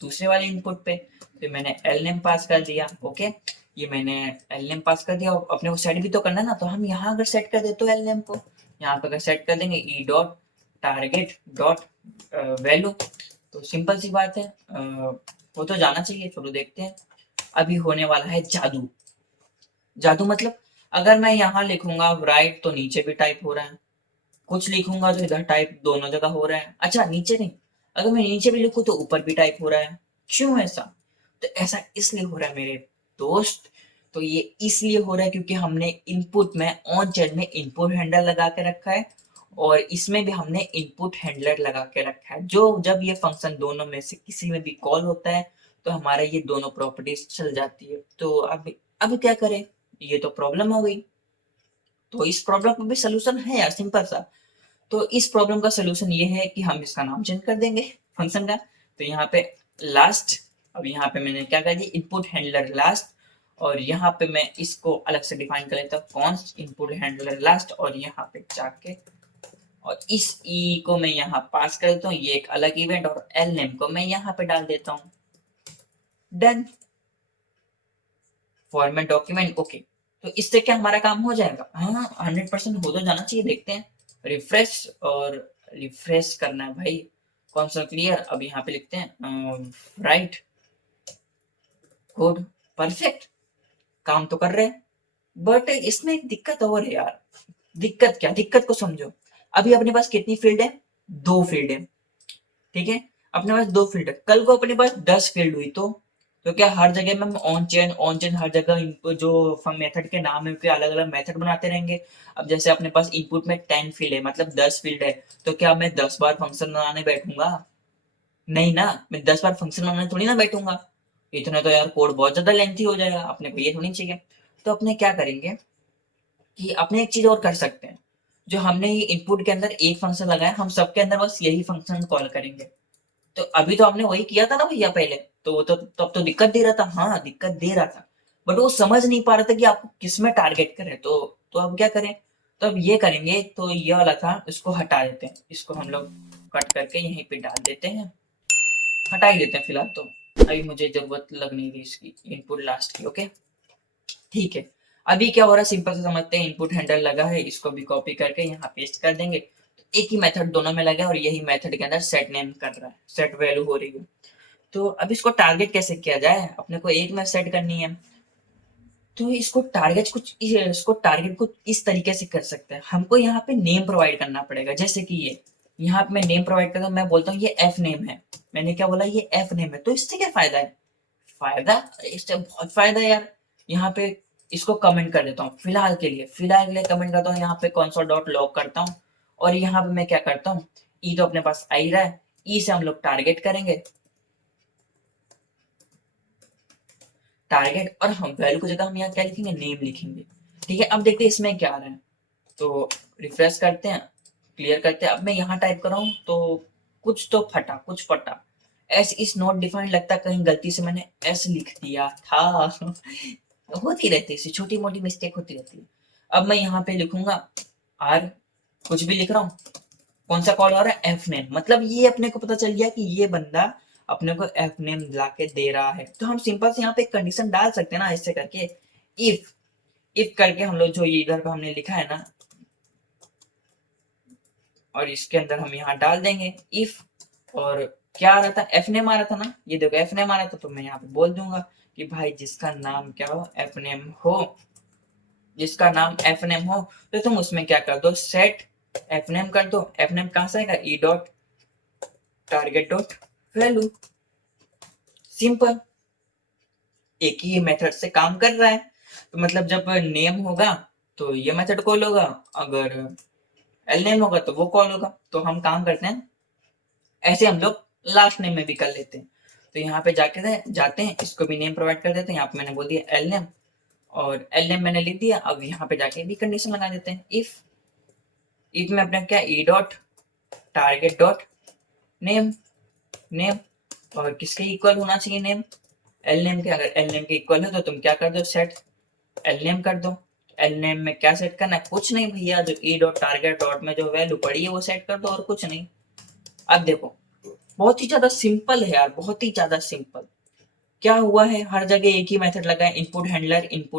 दूसरे वाले इनपुट पे। तो मैंने एल नेम पास कर दिया। ओके, ये मैंने एल नेम पास कर दिया, अपने को सेट भी तो करना है ना। तो हम यहाँ अगर सेट कर दे तो एल नेम को यहाँ पे अगर सेट कर देंगे ई डॉट टारगेट डॉट वैल्यू, तो सिंपल सी बात है, वो तो जाना चाहिए। चलो देखते हैं, अभी होने वाला है जादू। जादू मतलब अगर मैं यहाँ लिखूंगा राइट तो नीचे भी टाइप हो रहा है, कुछ लिखूंगा तो इधर टाइप दोनों जगह हो रहा है। अच्छा नीचे नहीं, अगर मैं नीचे भी लिखूं तो ऊपर भी टाइप हो रहा है। क्यों ऐसा? तो ऐसा इसलिए हो रहा है मेरे दोस्त, तो ये इसलिए हो रहा है क्योंकि हमने इनपुट में ऑन चेन में इनपुट हैंडल लगा के रखा है और इसमें भी हमने इनपुट हैंडलर लगा के रखा है। जो जब ये फंक्शन दोनों में से किसी में भी कॉल होता है तो हमारा ये दोनों प्रॉपर्टीज चल जाती है। तो अब क्या करें, ये तो प्रॉब्लम हो गई। तो इस प्रॉब्लम का भी सोल्यूशन है यार, सिंपल सा। तो इस प्रॉब्लम का सोल्यूशन ये है कि हम इसका नाम चेंज कर देंगे फंक्शन का। तो यहाँ पे लास्ट, अब यहाँ पे मैंने क्या कर दिया, इनपुट हैंडलर लास्ट, और यहाँ पे मैं इसको अलग से डिफाइन कर लेता हूँ, कॉन्स्ट इनपुट हैंडलर लास्ट, और यहाँ पे जाके और इस ई को मैं यहाँ पास कर देता हूँ, ये एक अलग इवेंट, और एल नेम को मैं यहाँ पे डाल देता हूँ। Done, format document okay. तो इससे क्या हमारा काम हो जाएगा? हाँ 100% हो तो जाना चाहिए, देखते हैं। रिफ्रेश, और रिफ्रेश करना है भाई, कौन सा क्लियर। अब यहाँ पे लिखते हैं राइट, गुड, परफेक्ट, काम तो कर रहे हैं। बट इसमें एक दिक्कत और है यार। दिक्कत क्या, दिक्कत को समझो। अभी अपने पास कितनी फील्ड है? 2 फील्ड है, ठीक है। अपने पास 2 फील्ड है, कल को अपने पास 10 फील्ड हुई तो क्या हर जगह में हम ऑन चेन हर जगह इनको जो मेथड के नाम है उनके अलग अलग मेथड बनाते रहेंगे? अब जैसे अपने पास इनपुट में 10 फील्ड है, मतलब 10 फील्ड है, तो क्या मैं 10 बार फंक्शन बनाने बैठूंगा? नहीं ना, मैं 10 बार फंक्शन बनाने थोड़ी ना बैठूंगा। इतना तो यार कोड बहुत ज्यादा लेंथी हो जाएगा, अपने को ये थोड़ी चाहिए। तो अपने क्या करेंगे कि अपने एक चीज और कर सकते हैं। जो हमने ये इनपुट के अंदर एक फंक्शन लगाया, हम सबके अंदर बस यही फंक्शन कॉल करेंगे। तो अभी तो हमने वही किया था ना भैया पहले, तो वो तो तब तो दिक्कत दे रहा था, हाँ दिक्कत दे रहा था, बट वो समझ नहीं पा रहा था कि आपको किस में टारगेट करें। तो अब क्या करें? तो अब ये करेंगे, तो ये वाला था, इसको हटा देते हैं, इसको हम लोग कट करके यहीं पे डाल देते हैं, हटा ही देते हैं फिलहाल। तो अभी मुझे जरूरत लग नहीं रही इसकी, इनपुट लास्ट की, ओके ठीक है। अभी क्या हो रहा है सिंपल से समझते हैं, इनपुट हैंडल लगा है, इसको भी कॉपी करके यहाँ पेस्ट कर देंगे। तो एक ही मेथड दोनों में लगा है और यही मेथड के अंदर सेट नेम कर रहा है, सेट वैल्यू हो रही है। तो अब इसको टारगेट कैसे किया जाए? अपने को एक में सेट करनी है। तो इसको टारगेट कुछ इस तरीके से कर सकते हैं। हमको यहाँ पे नेम प्रोवाइड करना पड़ेगा, जैसे कि ये यहाँ पे मैं नेम प्रोवाइड करता हूँ, मैं बोलता हूँ ये एफ नेम है। मैंने क्या बोला? ये एफ नेम है। तो इससे क्या फायदा है? फायदा, इससे बहुत फायदा है यार। यहाँ पे इसको कमेंट कर देता हूँ फिलहाल के लिए कमेंट करता हूँ, यहाँ पे console डॉट लॉग करता हूँ, और यहाँ पे मैं क्या करता हूँ, ई तो अपने पास आ ही रहा है, ई से हम लोग टारगेट करेंगे, टारगेट, और हम वैल्यू की जगह हम यहाँ क्या लिखेंगे? नेम लिखेंगे। ठीक है, अब देखते हैं इसमें क्या आ रहा है। तो रिफ्रेश करते हैं, क्लियर करते हैं। अब मैं यहाँ टाइप कर रहा हूँ तो कुछ फटा, एस इज नॉट डिफाइंड, लगता है कहीं गलती से मैंने एस लिख दिया था। होती रहती है, छोटी मोटी मिस्टेक होती रहती है। अब मैं यहाँ पे लिखूंगा आर, कुछ भी लिख रहा हूँ, कौन सा कॉल हो रहा है? F name. मतलब ये अपने को पता चल गया कि ये बंदा अपने को एफ नेम ला के दे रहा है। तो हम सिंपल से यहाँ पे एक कंडीशन डाल सकते हैं ना, ऐसे करके इफ करके हम लोग जो ये इधर पे हमने लिखा है ना, और इसके अंदर हम यहाँ डाल देंगे इफ, और क्या आ रहा था? एफ नेम आ रहा था ना, ये देखो एफ नेम आ रहा था। तो मैं यहाँ पे बोल दूंगा कि भाई जिसका नाम क्या हो, एफ नेम हो, जिसका नाम एफ नेम हो, तो तुम उसमें क्या कर दो, सेट एफ नेम कर दो। एफ नेम कहाँ से आएगा? ई dot target dot value. Simple, एक ही मेथड से काम कर रहा है। तो मतलब जब नेम होगा तो ये मेथड कॉल होगा, अगर एल नेम होगा तो वो कॉल होगा। तो हम काम करते हैं ऐसे, हम लोग लास्ट नेम में भी कर लेते हैं। तो यहाँ पे जाते हैं, इसको भी नेम प्रोवाइड कर देते हैं। यहाँ पे मैंने बोल दिया एल नेम, और एल नेम मैंने लिख दिया। अब यहाँ पे जाके भी कंडीशन लगा देते हैं, इफ में अपना क्या, ई dot target dot name, name, और किसके इक्वल होना चाहिए? नेम, एल नेम के। अगर एल नेम के इक्वल है तो तुम क्या कर दो, सेट एल नेम कर दो। एल नेम में क्या सेट करना है? कुछ नहीं भैया, जो ई डॉट टारगेट डॉट में जो वैल्यू पड़ी है वो सेट कर दो, और कुछ नहीं। अब देखो, बहुत ही ज्यादा सिंपल है यार, बहुत ही ज्यादा सिंपल। क्या हुआ है, हर जगह एक ही मेथड लगा है, इनपुट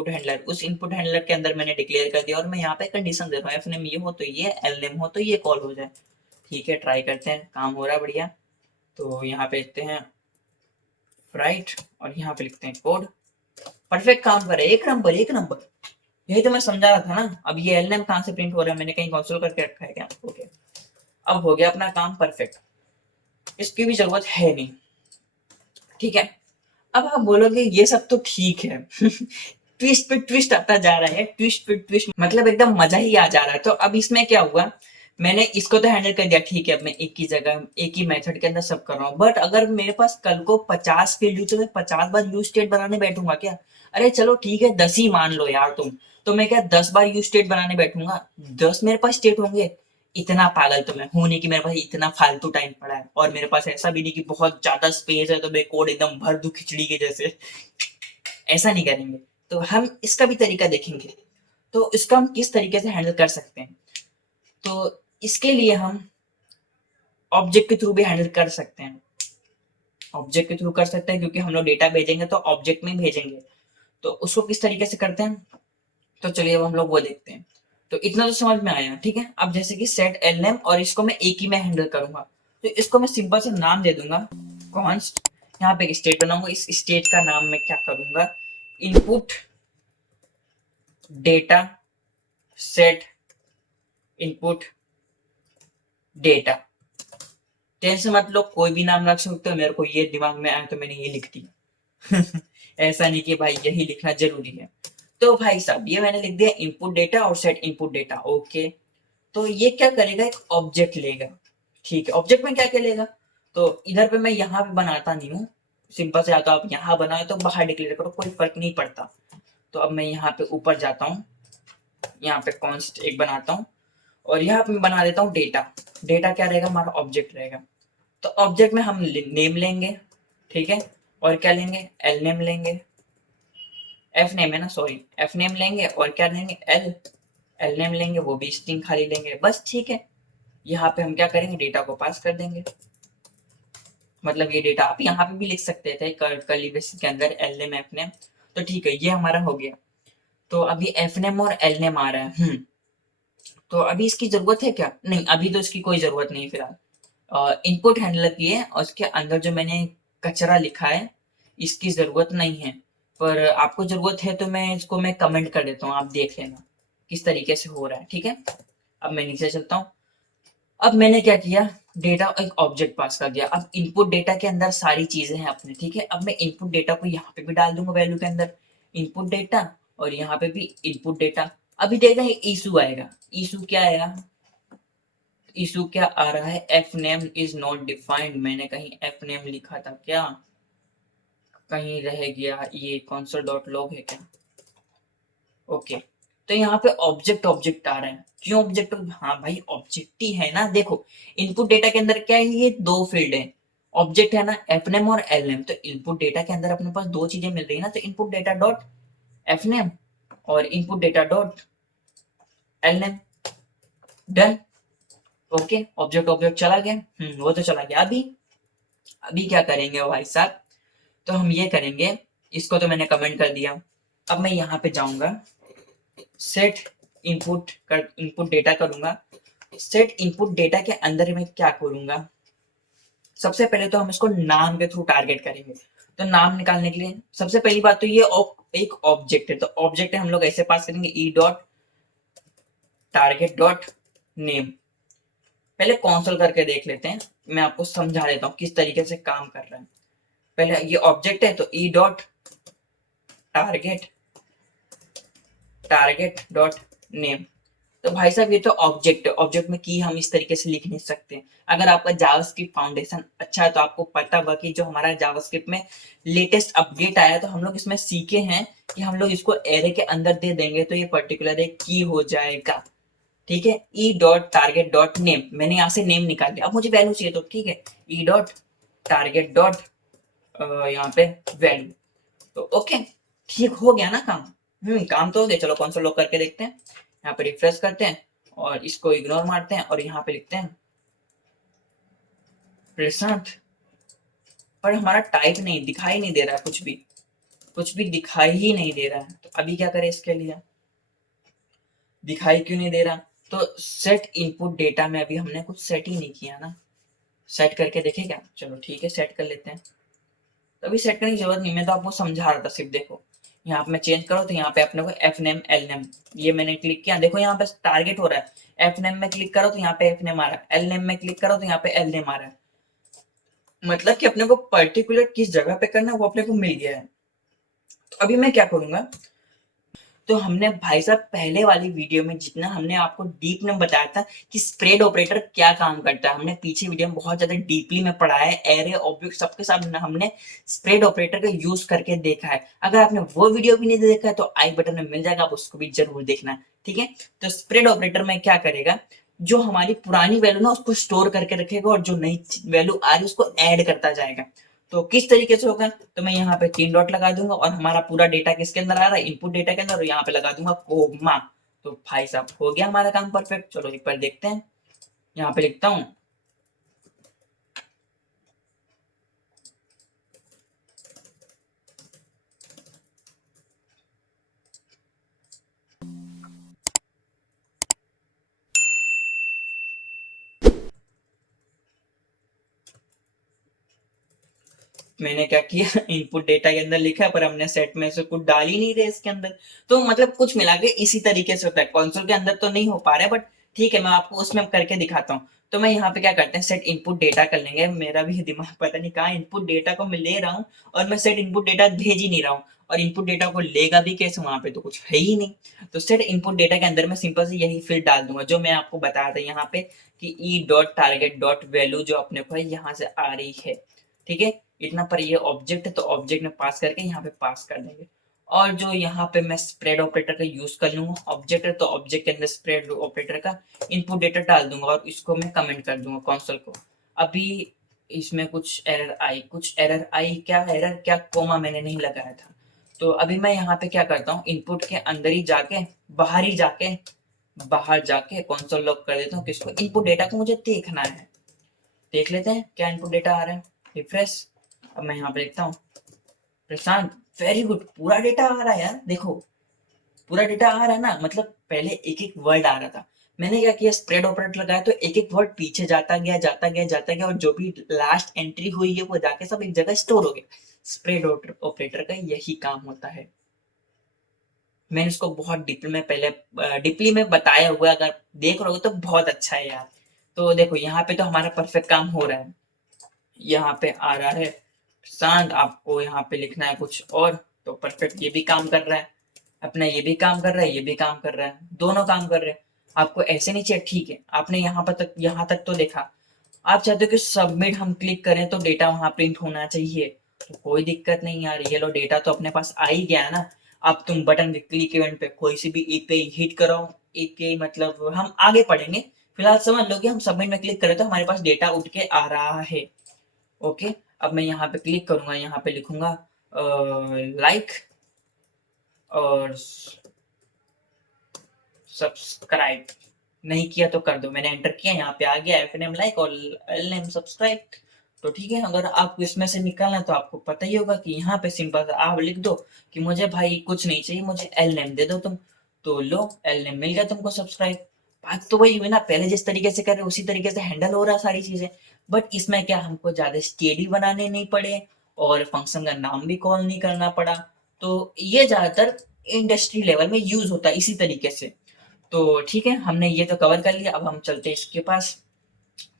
हैंडलर। उस इनपुट हैंडलर के अंदर मैंने डिक्लेयर कर दिया, और मैं यहाँ पे कंडीशन दे रहा हूँ, एफ नेम ये हो तो ये, एल नेम हो तो ये कॉल हो जाए। ठीक है, ट्राई करते हैं, काम हो रहा है बढ़िया। तो यहाँ पे लिखते हैं राइट, और यहाँ पे लिखते हैं कोड, परफेक्ट काम करे, एक नंबर एक नंबर। यही तो मैं समझा रहा था ना। अब ये एल नेम कहाँ से प्रिंट हो रहा है, मैंने कहीं कंसोल करके रखा है क्या? ओके, अब हो गया अपना काम परफेक्ट, इसकी भी जरूरत है नहीं। ठीक है, अब आप बोलोगे ये सब तो ठीक है ट्विस्ट पे ट्विस्ट आता जा रहा है, ट्विस्ट पे ट्विस्ट, मतलब एकदम मजा ही आ जा रहा है। तो अब इसमें क्या हुआ, मैंने इसको तो हैंडल कर दिया, ठीक है, अब मैं एक ही जगह एक ही मेथड के अंदर सब कर रहा हूँ। बट अगर मेरे पास कल को 50 फील्ड हुई तो मैं 50 बार यूज स्टेट बनाने बैठूंगा क्या? अरे चलो ठीक है 10 ही मान लो यार तुम, तो मैं क्या 10 बार यूज स्टेट बनाने बैठूंगा? 10 मेरे पास स्टेट होंगे? इतना पागल तो मैं हूं नहीं कि मेरे पास इतना फालतू टाइम पड़ा है, और मेरे पास ऐसा भी नहीं कि बहुत ज्यादा स्पेस है तो मैं कोड एकदम भर दूं खिचड़ी के जैसे। ऐसा नहीं करेंगे। तो हम इसका भी तरीका देखेंगे, तो इसका हम किस तरीके से हैंडल कर सकते हैं। तो इसके लिए हम ऑब्जेक्ट के थ्रू भी हैंडल कर सकते हैं, ऑब्जेक्ट के थ्रू कर सकते हैं, क्योंकि हम लोग डेटा भेजेंगे तो ऑब्जेक्ट में भेजेंगे। तो उसको किस तरीके से करते हैं, तो चलिए अब हम लोग वो देखते हैं। तो इतना तो समझ में आया, ठीक है। अब जैसे कि सेट एल नेम, और इसको मैं एक ही में हैंडल करूंगा, तो इसको मैं सिंपल से नाम दे दूंगा कॉन्स्ट, यहाँ पे एक स्टेट बनाऊंगा, इस स्टेट का नाम मैं क्या करूंगा, input data set input data. Tension मत लो, कोई भी नाम रख सकते हो, मेरे को ये दिमाग में आया तो मैंने ये लिख दिया ऐसा नहीं कि भाई यही लिखना जरूरी है। तो भाई साहब ये मैंने लिख दिया इनपुट डेटा और सेट इनपुट डेटा, ओके। तो ये क्या करेगा, एक ऑब्जेक्ट लेगा, ठीक है। ऑब्जेक्ट में क्या क्या लेगा, तो इधर पे मैं यहाँ पे बनाता नहीं हूँ, सिंपल से, या तो आप यहाँ बनाए तो बाहर डिक्लेयर करो, कोई फर्क नहीं पड़ता। तो अब मैं यहाँ पे ऊपर जाता हूँ, यहाँ पे कॉन्स्ट एक बनाता हूँ, और यहाँ पे मैं बना देता हूँ डेटा। डेटा क्या रहेगा, हमारा ऑब्जेक्ट रहेगा। तो ऑब्जेक्ट में हम नेम लेंगे, ठीक है, और क्या लेंगे, एल नेम लेंगे, एफ नेम है ना, सॉरी, एफ नेम लेंगे, और क्या लेंगे, एल एल नेम लेंगे, वो भी स्ट्रिंग खाली लेंगे, बस, ठीक है। यहाँ पे हम क्या करेंगे, डेटा को पास कर देंगे। मतलब ये डेटा आप यहाँ पे भी लिख सकते थे कर्ली ब्रेसेस के अंदर, एल नेम एफ नेम। तो ठीक है, ये हमारा हो गया। तो अभी एफ नेम और एल नेम आ रहा है, तो अभी इसकी जरूरत है क्या? नहीं, अभी तो इसकी कोई जरूरत नहीं फिलहाल। इनपुट हैंडलर की है, और उसके अंदर जो मैंने कचरा लिखा है इसकी जरूरत नहीं है। पर आपको जरूरत है तो मैं इसको मैं कमेंट कर देता हूँ, आप देख लेना किस तरीके से हो रहा है, ठीक है। अब मैं नीचे चलता हूँ। अब मैंने क्या किया, डेटा एक ऑब्जेक्ट पास कर दिया। अब इनपुट डेटा के अंदर सारी चीजें हैं अपने, ठीक है। अब मैं इनपुट डेटा को यहाँ पे भी डाल दूंगा वैल्यू के अंदर, इनपुट डेटा, और यहाँ पे भी इनपुट डेटा। अभी देखना ये इशू आएगा, इशू क्या आएगा, इशू क्या आ रहा है, F name is not defined. मैंने कहीं एफ नेम लिखा था क्या, कहीं रह गया, ये कौन डॉट लॉग है क्या? ओके, तो यहाँ पे ऑब्जेक्ट ऑब्जेक्ट आ रहे हैं, क्यों ऑब्जेक्ट? हाँ भाई ऑब्जेक्ट ही है ना, देखो इनपुट डेटा के अंदर क्या है, ये दो फील्ड है, ऑब्जेक्ट है ना, एफ नेम और एल नेम। तो इनपुट डेटा के अंदर अपने पास दो चीजें मिल रही है ना, तो input data dot f name और input data dot l name, done. Okay, object object चला गया, वो तो चला गया। अभी अभी क्या करेंगे भाई साहब, तो हम ये करेंगे, इसको तो मैंने कमेंट कर दिया। अब मैं यहाँ पे जाऊंगा, सेट इनपुट डेटा करूंगा। सेट इनपुट डेटा के अंदर मैं क्या करूंगा, सबसे पहले तो हम इसको नाम के थ्रू टारगेट करेंगे। तो नाम निकालने के लिए सबसे पहली बात तो ये एक ऑब्जेक्ट है, तो ऑब्जेक्ट है हम लोग ऐसे पास करेंगे, e dot target dot name. पहले कॉन्सोल करके देख लेते हैं, मैं आपको समझा देता हूँ किस तरीके से काम कर रहा है। पहले ये ऑब्जेक्ट है, तो ई dot target target dot name. तो भाई साहब ये तो ऑब्जेक्ट है, ऑब्जेक्ट में की हम इस तरीके से लिख नहीं सकते। अगर आपका जावास्क्रिप्ट फाउंडेशन अच्छा है तो आपको पता होगा कि जो हमारा जावास्क्रिप्ट में लेटेस्ट अपडेट आया, तो हम लोग इसमें सीखे हैं कि हम लोग इसको एरे के अंदर दे देंगे तो ये पर्टिकुलर एक की हो जाएगा, ठीक है। ई डॉट टारगेट डॉट नेम, मैंने यहाँ से नेम निकाल लिया, अब मुझे वैल्यू चाहिए, तो ठीक है, ई डॉट टारगेट डॉट यहाँ पे वैल्यू। तो ओके, ठीक हो गया ना काम। काम तो हो गया, चलो कंसोल लॉग करके देखते हैं। यहाँ पे रिफ्रेश करते हैं और इसको इग्नोर मारते हैं, और यहाँ पे लिखते हैं प्रशांत, पर हमारा टाइप नहीं दिखाई नहीं दे रहा है, कुछ भी दिखाई ही नहीं दे रहा है। तो अभी क्या करें इसके लिए, दिखाई क्यों नहीं दे रहा, तो सेट इनपुट डेटा में अभी हमने कुछ सेट ही नहीं किया ना। सेट करके देखे क्या, चलो ठीक है सेट कर लेते हैं। तो अभी सेट करने की जरूरत नहीं, मैं तो आपको समझा रहा था सिर्फ, देखो यहाँ पे मैं चेंज करो तो यहाँ पे अपने को एफ नेम एल नेम, ये मैंने क्लिक किया, देखो यहाँ पे टारगेट हो रहा है। एफ नेम में क्लिक करो तो यहाँ पे एफ नेम आ रहा है, एल नेम में क्लिक करो तो यहाँ पे एल नेम आ रहा है। मतलब कि अपने को पर्टिकुलर किस जगह पे करना है वो अपने को मिल गया है। तो अभी मैं क्या करूंगा, तो हमने भाई साहब पहले वाली वीडियो में जितना हमने आपको डीप में बताया था कि स्प्रेड ऑपरेटर क्या काम करता है, हमने पीछे वीडियो में बहुत ज्यादा डीपली में पढ़ा है, एरे ऑब्जेक्ट सबके साथ हमने स्प्रेड ऑपरेटर का यूज करके देखा है। अगर आपने वो वीडियो भी नहीं देखा है तो आई बटन में मिल जाएगा, आप उसको भी जरूर देखना। ठीक है, तो स्प्रेड ऑपरेटर में क्या करेगा, जो हमारी पुरानी वैल्यू ना उसको स्टोर करके रखेगा और जो नई वैल्यू आ रही है उसको ऐड करता जाएगा। तो किस तरीके से होगा, तो मैं यहाँ पे 3 डॉट लगा दूंगा और हमारा पूरा डेटा किसके अंदर आ रहा है, इनपुट डेटा के अंदर, और यहाँ पे लगा दूंगा कोमा। तो भाई साहब हो गया हमारा काम परफेक्ट। चलो एक बार देखते हैं, यहाँ पे लिखता हूँ मैंने क्या किया इनपुट डेटा के अंदर लिखा है, पर हमने सेट में से कुछ डाल ही नहीं रहे इसके अंदर। तो मतलब कुछ मिला के इसी तरीके से होता है, कंसोल के अंदर तो नहीं हो पा रहा है, बट ठीक है मैं आपको उसमें करके दिखाता हूँ। तो मैं यहाँ पे क्या करते हैं, सेट इनपुट डेटा कर लेंगे। मेरा भी दिमाग पता नहीं कहाँ इनपुट डेटा को मैं ले रहा हूँ और मैं सेट इनपुट डेटा भेज ही नहीं रहा हूँ, और इनपुट डेटा को लेगा भी कैसे, वहां पे तो कुछ है ही नहीं। तो सेट इनपुट डेटा के अंदर मैं सिंपल से यही फील्ड डाल दूंगा जो मैं आपको बताया था यहाँ पे कि ई डॉट टारगेट डॉट वैल्यू जो अपने को है यहाँ से आ रही है। ठीक है, इतना पर ये ऑब्जेक्ट है तो ऑब्जेक्ट में पास करके यहाँ पे पास कर देंगे। और जो यहाँ पे मैं स्प्रेड ऑपरेटर का यूज कर लूंगा, ऑब्जेक्ट है तो ऑब्जेक्ट के अंदर स्प्रेड ऑपरेटर का इनपुट डेटा डाल दूंगा और इसको मैं कमेंट कर दूंगा कंसोल को। अभी इसमें कुछ एरर आई, क्या एरर, क्या कोमा मैंने नहीं लगाया था। तो अभी मैं यहाँ पे क्या करता हूँ, इनपुट के अंदर ही जाके बाहर जाके कंसोल लॉक कर देता हूँ। किसको, इनपुट डेटा को मुझे देखना है। देख लेते हैं क्या इनपुट डेटा आ रहा है, रिफ्रेश। अब मैं यहाँ पे देखता हूँ प्रशांत, वेरी गुड, पूरा डेटा आ रहा है यार, देखो पूरा डेटा आ रहा है ना। मतलब पहले एक एक वर्ड आ रहा था, मैंने क्या किया स्प्रेड ऑपरेटर लगाया तो एक एक वर्ड पीछे जाता गया, और जो भी लास्ट एंट्री हुई है वो जाके सब एक जगह स्टोर हो गया। स्प्रेड ऑपरेटर का यही काम होता है। मैंने इसको बहुत डीपली में बताया हुआ है, अगर देख रहे हो तो बहुत अच्छा है यार। तो देखो यहाँ पे तो हमारा परफेक्ट काम हो रहा है। यहाँ पे आ रहा है शांत, आपको यहाँ पे लिखना है कुछ और, तो परफेक्ट ये भी काम कर रहा है अपना, ये भी काम कर रहा है, ये भी काम कर रहा है, दोनों काम कर रहे हैं। आपको ऐसे नहीं चाहिए, ठीक है आपने यहाँ तक तो देखा। आप चाहते हो कि सबमिट हम क्लिक करें तो डेटा वहां प्रिंट होना चाहिए, तो कोई दिक्कत नहीं यार, ये लो डेटा तो अपने पास आ ही गया है ना। अब तुम बटन क्लिक इवेंट पे कोई सी भी एपीआई हिट करो, एपीआई मतलब हम आगे पढ़ेंगे, फिलहाल समझ लो कि हम सबमिट में क्लिक करें तो हमारे पास डेटा उठ के आ रहा है। ओके, अब मैं यहाँ पे क्लिक करूंगा, यहाँ पे लिखूंगा लाइक और सब्सक्राइब। नहीं किया तो कर दो, मैंने एंटर किया, यहाँ पे आ गया एफ नेम लाइक और एल नेम सब्सक्राइब। तो ठीक है, अगर आपको इसमें से निकालना है तो आपको पता ही होगा कि यहाँ पे सिंपल सा आप लिख दो कि मुझे भाई कुछ नहीं चाहिए, मुझे एल नेम दे दो तुम। तो लो एल नेम मिल गया तुमको सब्सक्राइब। बात तो वही हुई ना, पहले जिस तरीके से कर रहे उसी तरीके से हैंडल हो रहा है सारी चीजें। बट इसमें क्या हमको ज्यादा स्टेडी बनाने नहीं पड़े और फंक्शन का नाम भी कॉल नहीं करना पड़ा। तो ये ज्यादातर इंडस्ट्री लेवल में यूज होता है इसी तरीके से। तो ठीक है, हमने ये तो कवर कर लिया, अब हम चलते हैं इसके पास।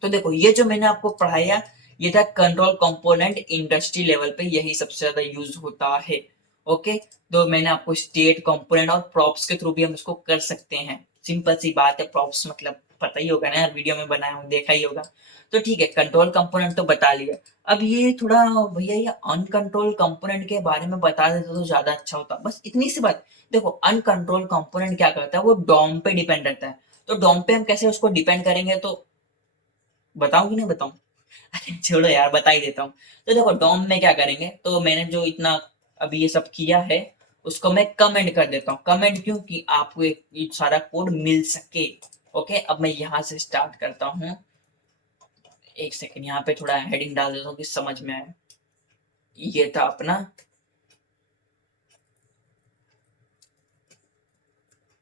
तो देखो ये जो मैंने आपको पढ़ाया ये था कंट्रोल कंपोनेंट, इंडस्ट्री लेवल पे यही सबसे ज्यादा यूज होता है। ओके, तो मैंने आपको स्टेट कंपोनेंट और प्रॉप्स के थ्रू भी हम इसको कर सकते हैं। सिंपल सी बात है, प्रॉप्स मतलब पता ही होगा ना यार, वीडियो में बनाया हूँ देखा ही होगा। तो ठीक है, कंट्रोल कंपोनेंट तो बता लिया। अब ये थोड़ा भैया ये अनकंट्रोल कंपोनेंट के बारे में बता देते तो ज्यादा अच्छा होता, बस इतनी सी बात। देखो अनकंट्रोल कंपोनेंट क्या करता है, वो डॉम पे डिपेंड रहता है। तो डॉम पे हम कैसे उसको डिपेंड करेंगे, तो बताऊं कि नहीं बताऊं? अरे छोड़ो यार, बता ही देता हूँ। तो देखो डॉम में क्या करेंगे, तो मैंने जो इतना अभी ये सब किया है उसको मैं कमेंट कर देता हूँ। कमेंट क्यों, कि आपको एक सारा कोड मिल सके। ओके, अब मैं यहाँ से स्टार्ट करता हूँ। एक सेकंड, यहाँ पे थोड़ा हेडिंग डाल देता हूँ कि समझ में आए। ये था अपना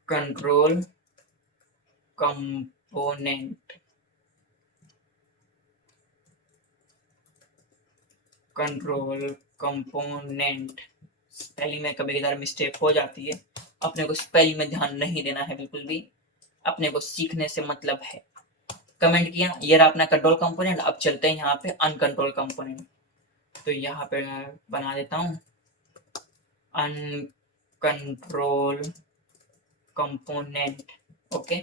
control component, control component spelling में कभी कभार मिस्टेक हो जाती है, अपने को स्पेलिंग में ध्यान नहीं देना है बिल्कुल भी, अपने को सीखने से मतलब है। कमेंट किया, ये रहा अपना कंट्रोल कंपोनेंट। अब चलते हैं यहाँ पे अनकंट्रोल कंपोनेंट। तो यहाँ पे बना देता हूँ uncontrol component. Okay,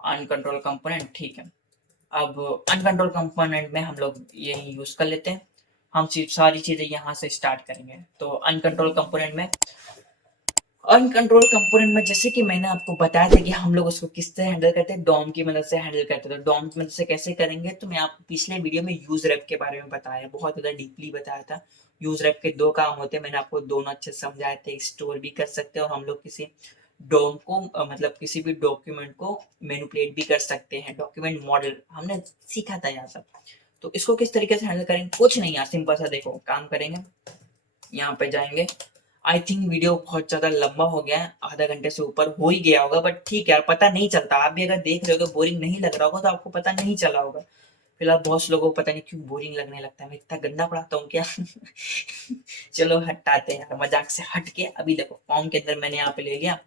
uncontrol component, ठीक है। अब अनकंट्रोल कंपोनेंट में हम लोग यही यूज कर लेते हैं, हम सिर्फ सारी चीजें यहाँ से स्टार्ट करेंगे। तो अनकंट्रोल कंपोनेंट में जैसे कि मैंने आपको बताया था कि हम लोग उसको किस तरह हैंडल करते हैं, डॉम की मदद से हैंडल करते हैं। तो डॉम की मदद से कैसे करेंगे, तो मैं आपको पिछले वीडियो में यूज रैप के बारे में बताया, बहुत ज़्यादा डीपली बताया था। यूज रैप के दो काम होते हैं, मैंने आपको दोनों अच्छे से समझाए थे। स्टोर भी कर सकते हैं और हम लोग किसी डॉम को मतलब किसी भी डॉक्यूमेंट को मैनिपुलेट भी कर सकते हैं। डॉक्यूमेंट मॉडल हमने सीखा था यहाँ सब। तो इसको किस तरीके से हैंडल करेंगे, कुछ नहीं यार, सिंपल सा देखो काम करेंगे। यहाँ पे जाएंगे, आई थिंक वीडियो बहुत ज्यादा लंबा हो गया है, आधा घंटे से ऊपर हो ही गया होगा, बट ठीक है यार, पता नहीं चलता। आप भी अगर देख रहे हो तो बोरिंग नहीं लग रहा होगा तो आपको पता नहीं चला होगा। फिलहाल बहुत लोगों को पता नहीं क्यों बोरिंग लगने लगता है, मैं इतना गंदा पढ़ाता हूँ क्या? चलो हटाते हैं यार, मजाक से हट के। अभी देखो फॉर्म के अंदर मैंने यहाँ पे ले लिया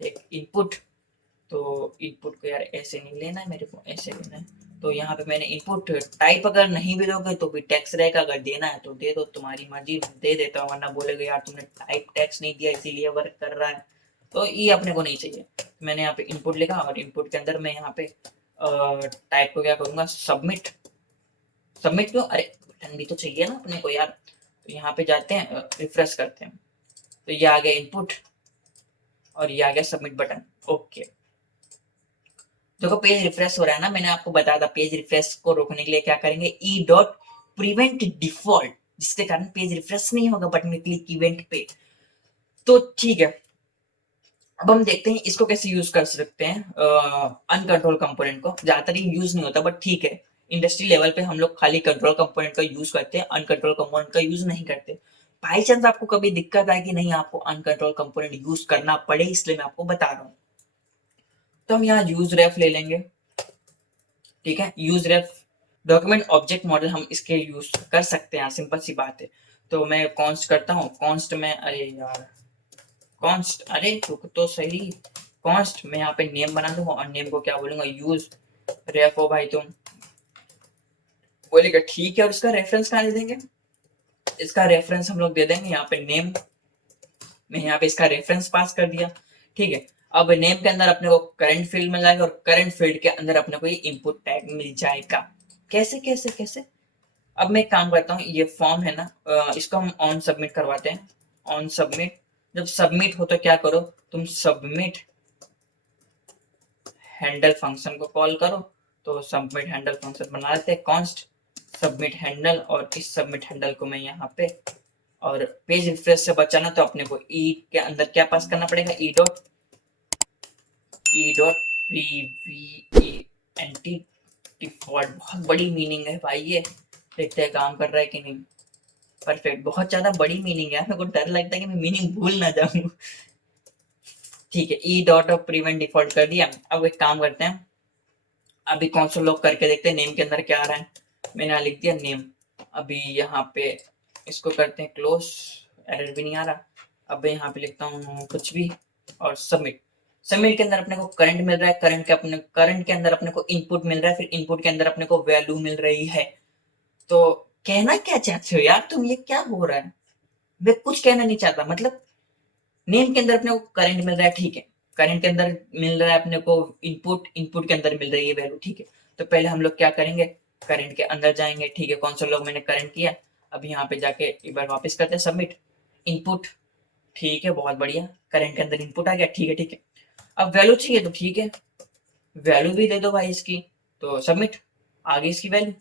एक इनपुट। तो इनपुट को यार ऐसे नहीं लेना है, मेरे को ऐसे लेना है। तो यहाँ पे मैंने इनपुट टाइप अगर नहीं भी दोगे तो भी टेक्स्ट रहेगा, अगर देना है तो दे दो, तुम्हारी मर्जी, दे देता हूँ। वरना बोलेगा यार तुमने टाइप टेक्स्ट नहीं दिया इसीलिए वर्क कर रहा है, तो ये अपने को नहीं चाहिए। मैंने यहाँ पे इनपुट लिखा और इनपुट के अंदर मैं यहाँ पे टाइप को क्या करूंगा, सबमिट। सबमिट क्यों, अरे बटन भी तो चाहिए ना अपने को यार। तो यहाँ पे जाते हैं, रिफ्रेश करते हैं, तो ये आ गया इनपुट और ये आ गया सबमिट बटन। ओके, देखो पेज रिफ्रेश हो रहा है ना। मैंने आपको बताया था पेज रिफ्रेश को रोकने के लिए क्या करेंगे, ई डॉट प्रिवेंट डिफॉल्ट, जिसके कारण पेज रिफ्रेश नहीं होगा बटन में क्लिक इवेंट पे। तो ठीक है, अब हम देखते हैं इसको कैसे यूज कर सकते हैं। अनकंट्रोल कंपोनेंट को ज्यादातर यूज नहीं होता, बट ठीक है, इंडस्ट्री लेवल पे हम लोग खाली कंट्रोल कंपोनेंट का यूज करते हैं, अनकंट्रोल कंपोनेंट का यूज नहीं करते। बाई चांस आपको कभी दिक्कत आए कि नहीं आपको अनकंट्रोल कंपोनेंट यूज करना पड़े, इसलिए मैं आपको बता रहा हूँ। तो हम यहाँ यूज रेफ ले लेंगे, ठीक है। यूज रेफ डॉक्यूमेंट ऑब्जेक्ट मॉडल हम इसके यूज कर सकते हैं, सिंपल सी बात है। तो मैं कॉन्स्ट करता हूँ, कॉन्स्ट में, अरे यार कॉन्स्ट, अरे रुक तो सही, कॉन्स्ट में यहाँ पे नेम बना दूंगा और नेम को क्या बोलूंगा, यूज रेफ। हो भाई तुम बोलेगा ठीक है, और इसका रेफरेंस कहाँ दे देंगे, इसका रेफरेंस हम लोग दे देंगे यहाँ पे नेम में, यहाँ पे इसका रेफरेंस पास कर दिया, ठीक है। अब नेम के अंदर अपने को करंट फील्ड मिल जाएगा और करंट फील्ड के अंदर अपने को ये इनपुट टैग मिल जाएगा। कैसे कैसे कैसे, अब मैं एक काम करता हूँ, ये फॉर्म है ना, इसको हम ऑन सबमिट करवाते हैं। ऑन सबमिट, जब सबमिट हो तो क्या करो, तुम सबमिट हैंडल फंक्शन को कॉल करो। तो सबमिट हैंडल फंक्शन बना लेते हैं, कॉन्स्ट सबमिट हैंडल, और इस सबमिट हैंडल को मैं यहाँ पे, और पेज रिफ्रेश से बचाना तो अपने को ई के अंदर क्या पास करना पड़ेगा, ई डॉट प्रीवेंट डिफॉल्ट। बहुत बड़ी मीनिंग है भाई ये, देखते हैं काम कर रहा है कि नहीं। परफेक्ट, बहुत ज्यादा बड़ी मीनिंग है, मेरे को डर लगता है कि मैं मीनिंग भूल ना जाऊं। ठीक है, E dot of prevent default कर दिया। अब एक काम करते हैं, अभी कंसोल लॉग करके देखते हैं नेम के अंदर क्या आ रहा है। मैंने यहाँ लिख दिया नेम, अभी यहाँ पे इसको करते हैं क्लोज, एरर भी नहीं आ रहा। अब यहाँ पे लिखता हूँ कुछ भी और सबमिट। सबमिट के अंदर अपने को करंट मिल रहा है, करंट के अंदर अपने को इनपुट मिल रहा है, फिर इनपुट के अंदर अपने को वैल्यू मिल रही है। तो कहना क्या चाहते हो यार तुम, ये क्या हो रहा है, मैं कुछ कहना नहीं चाहता। मतलब नेम के अंदर अपने को करंट मिल रहा है, ठीक है, करंट के अंदर मिल रहा है अपने को इनपुट, इनपुट के अंदर मिल रही है वैल्यू, ठीक है। तो पहले हम लोग क्या करेंगे, करंट के अंदर जाएंगे, ठीक है, कंसोल लॉग मैंने करंट किया। अब यहाँ पे जाके एक बार वापस करते हैं सबमिट इनपुट, ठीक है, बहुत बढ़िया, करंट के अंदर इनपुट आ गया, ठीक है ठीक है। अब वैल्यू चाहिए तो ठीक है, वैल्यू भी दे दो भाई इसकी, तो सबमिट, आ गई इसकी वैल्यू।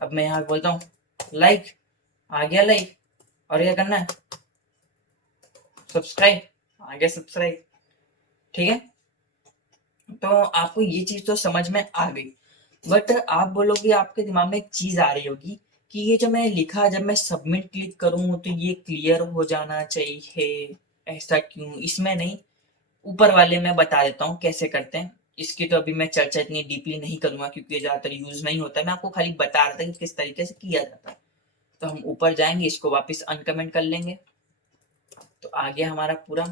अब मैं यहाँ बोलता हूँ लाइक, आ गया लाइक, और क्या करना है, सब्सक्राइब, आ गया सब्सक्राइब, ठीक है। तो आपको ये चीज तो समझ में आ गई, बट आप बोलोगे, आपके दिमाग में एक चीज आ रही होगी कि ये जो मैं लिखा, जब मैं सबमिट क्लिक करूं तो ये क्लियर हो जाना चाहिए, ऐसा क्यों, इसमें नहीं, ऊपर वाले में बता देता हूँ कैसे करते हैं। इसकी तो अभी मैं चर्चा इतनी डीपली नहीं करूंगा क्योंकि ये ज्यादातर यूज नहीं होता है, मैं आपको खाली बता रहा था कि किस तरीके से किया जाता है। तो हम ऊपर जाएंगे, इसको वापस अनकमेंट कर लेंगे, तो आ गया हमारा पूरा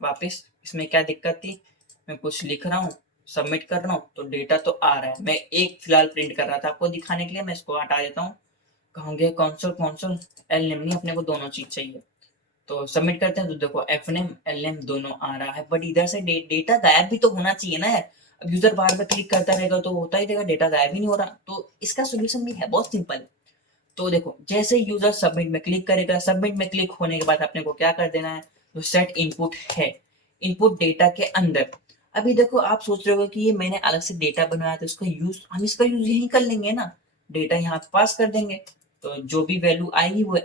वापस। इसमें क्या दिक्कत थी, मैं कुछ लिख रहा हूँ, सबमिट कर रहा हूँ तो डेटा तो आ रहा है। मैं एक फिलहाल प्रिंट कर रहा था आपको दिखाने के लिए, मैं इसको हटा देता हूँ। कहोगे कौनसोल कौनसोल एल नेम नहीं, अपने को दोनों चीज चाहिए। तो सबमिट करते हैं तो देखो एफ नेम एल नेम दोनों आ रहा है, बट इधर से डेटा गायब भी तो होना चाहिए ना यार। अब यूजर बार बार क्लिक करता रहेगा तो होता ही रहेगा, डेटा गायब ही नहीं हो रहा। तो इसका सोल्यूशन भी है, बहुत सिंपल। तो देखो जैसे यूजर सबमिट में क्लिक करेगा, सबमिट में क्लिक होने के बाद अपने को क्या कर देना है, जो सेट इनपुट है, इनपुट डेटा के अंदर। अभी देखो आप सोच रहे हो कि ये मैंने अलग से डेटा बनाया तो इसका यूज हम इसका यूज यही कर लेंगे ना, डेटा यहाँ पे पास कर देंगे तो जो भी वैल्यू आएगी वो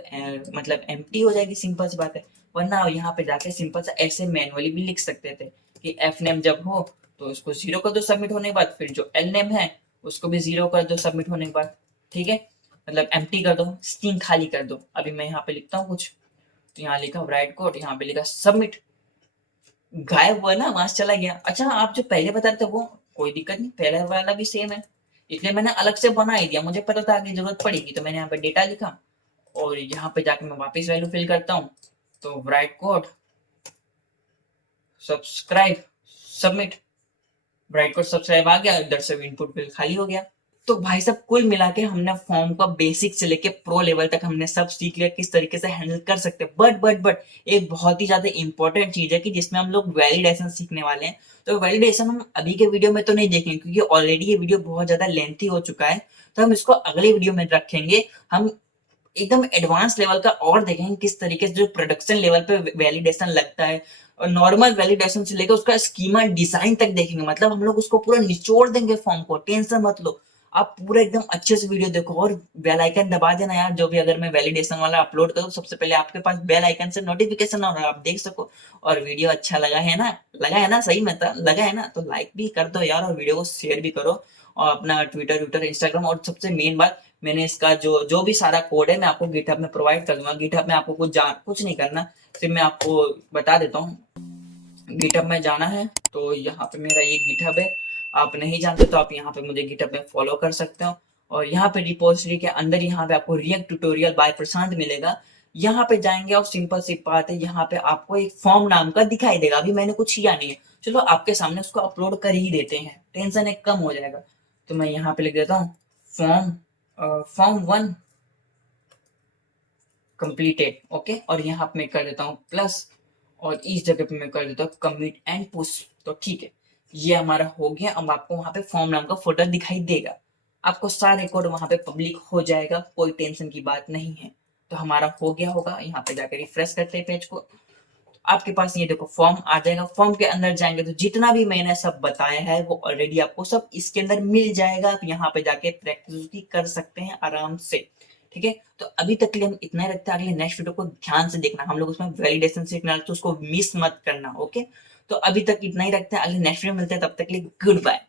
मतलब एम्प्टी हो जाएगी, सिंपल सी बात है। वरना यहाँ पे जाके सिंपल सा ऐसे मैनुअली भी लिख सकते थे कि एफ नेम जब हो तो उसको 0 कर दो सबमिट होने के बाद, फिर जो एल नेम है उसको भी 0 कर दो सबमिट होने के बाद। ठीक है, मतलब एम्प्टी कर दो, स्ट्रिंग खाली कर दो। अभी मैं यहाँ पे लिखता हूँ कुछ, तो यहाँ लिखा राइट कोड, यहाँ पे लिखा सबमिट, गायब हुआ ना, वहां से चला गया। अच्छा आप जो पहले बता रहे थे वो कोई दिक्कत नहीं, पहले वाला भी सेम है, इसलिए मैंने अलग से बना ही दिया, मुझे पता था आगे जरूरत पड़ेगी। तो मैंने यहाँ पे डेटा लिखा और यहाँ पे जाके मैं वापस वैल्यू फिल करता हूँ, तो right code subscribe submit, right code subscribe आ गया, इधर से इनपुट फिल खाली हो गया। तो भाई साहब कुल मिला के हमने फॉर्म का बेसिक से लेके प्रो लेवल तक हमने सब सीख लिया किस तरीके से हैंडल कर सकते हैं। बट एक बहुत ही ज्यादा इंपॉर्टेंट चीज है कि जिसमें हम लोग वैलिडेशन सीखने वाले हैं। तो वैलिडेशन हम अभी के वीडियो में तो नहीं देखेंगे क्योंकि ऑलरेडी ये वीडियो बहुत ज्यादा लेंथी हो चुका है, तो हम इसको अगले वीडियो में रखेंगे। हम एकदम एडवांस लेवल का और देखेंगे किस तरीके से जो प्रोडक्शन लेवल पे वैलिडेशन लगता है, और नॉर्मल वैलिडेशन से लेकर उसका स्कीमा डिजाइन तक देखेंगे। मतलब हम लोग उसको पूरा निचोड़ देंगे फॉर्म को, टेंशन मत लो। आप पूरा एकदम अच्छे से वीडियो देखो और बेल आइकन दबा देना यार, जो भी अगर मैं वैलिडेशन वाला अपलोड करूँ सबसे पहले आपके पास बेल आइकन से नोटिफिकेशन और आप देख सको। और वीडियो अच्छा लगा है ना, सही में लगा है ना, तो लाइक भी कर दो यार, और वीडियो को शेयर भी करो। और अपना ट्विटर इंस्टाग्राम, और सबसे मेन बात, मैंने इसका जो भी सारा कोड है मैं आपको गिटहब में प्रोवाइड कर दूंगा। गिटहब में आपको कुछ नहीं करना, सिर्फ मैं आपको बता देता हूँ। गिटहब में जाना है तो यहाँ पे मेरा ये गिटहब है, आप नहीं जानते तो आप यहाँ पे मुझे गिटहब में फॉलो कर सकते हो। और यहाँ पे रिपोजिटरी के अंदर यहाँ पे आपको रिएक्ट ट्यूटोरियल बाय प्रशांत मिलेगा। यहाँ पे जाएंगे और सिंपल सी बात है, यहाँ पे आपको एक फॉर्म नाम का दिखाई देगा। अभी मैंने कुछ किया नहीं है, चलो आपके सामने उसको अपलोड कर ही देते हैं, टेंशन एक कम हो जाएगा। तो मैं यहाँ पे लिख देता हूँ फॉर्म 1 कंप्लीटेड, ओके। और यहाँ पे मैं कर देता हूँ प्लस, और इस जगह पे मैं कर देता हूँ कमिट एंड पुश। तो ठीक है, ये हमारा हो गया। अब आपको वहां पे फॉर्म नाम का फोल्डर दिखाई देगा, आपको सारे कोड वहां पे पब्लिक हो जाएगा, कोई टेंशन की बात नहीं है। तो हमारा हो गया होगा, यहाँ पे जाकर रिफ्रेश करते हैं पेज को, आपके पास ये देखो फॉर्म आ जाएगा। फॉर्म के अंदर जाएंगे तो जितना भी मैंने सब बताया है वो ऑलरेडी आपको सब इसके अंदर मिल जाएगा। आप यहाँ पे जाके प्रैक्टिस भी कर सकते हैं आराम से। ठीक है, तो अभी तक के लिए हम इतना ही रखते हैं। अगले नेक्स्ट वीडियो को ध्यान से देखना, हम लोग उसमें वैलिडेशन सीखना, तो उसको मिस मत करना। ओके, तो अभी तक इतना ही रखते हैं, अगले नेक्स्ट वीडियो मिलते हैं, तब तक के लिए गुड बाय।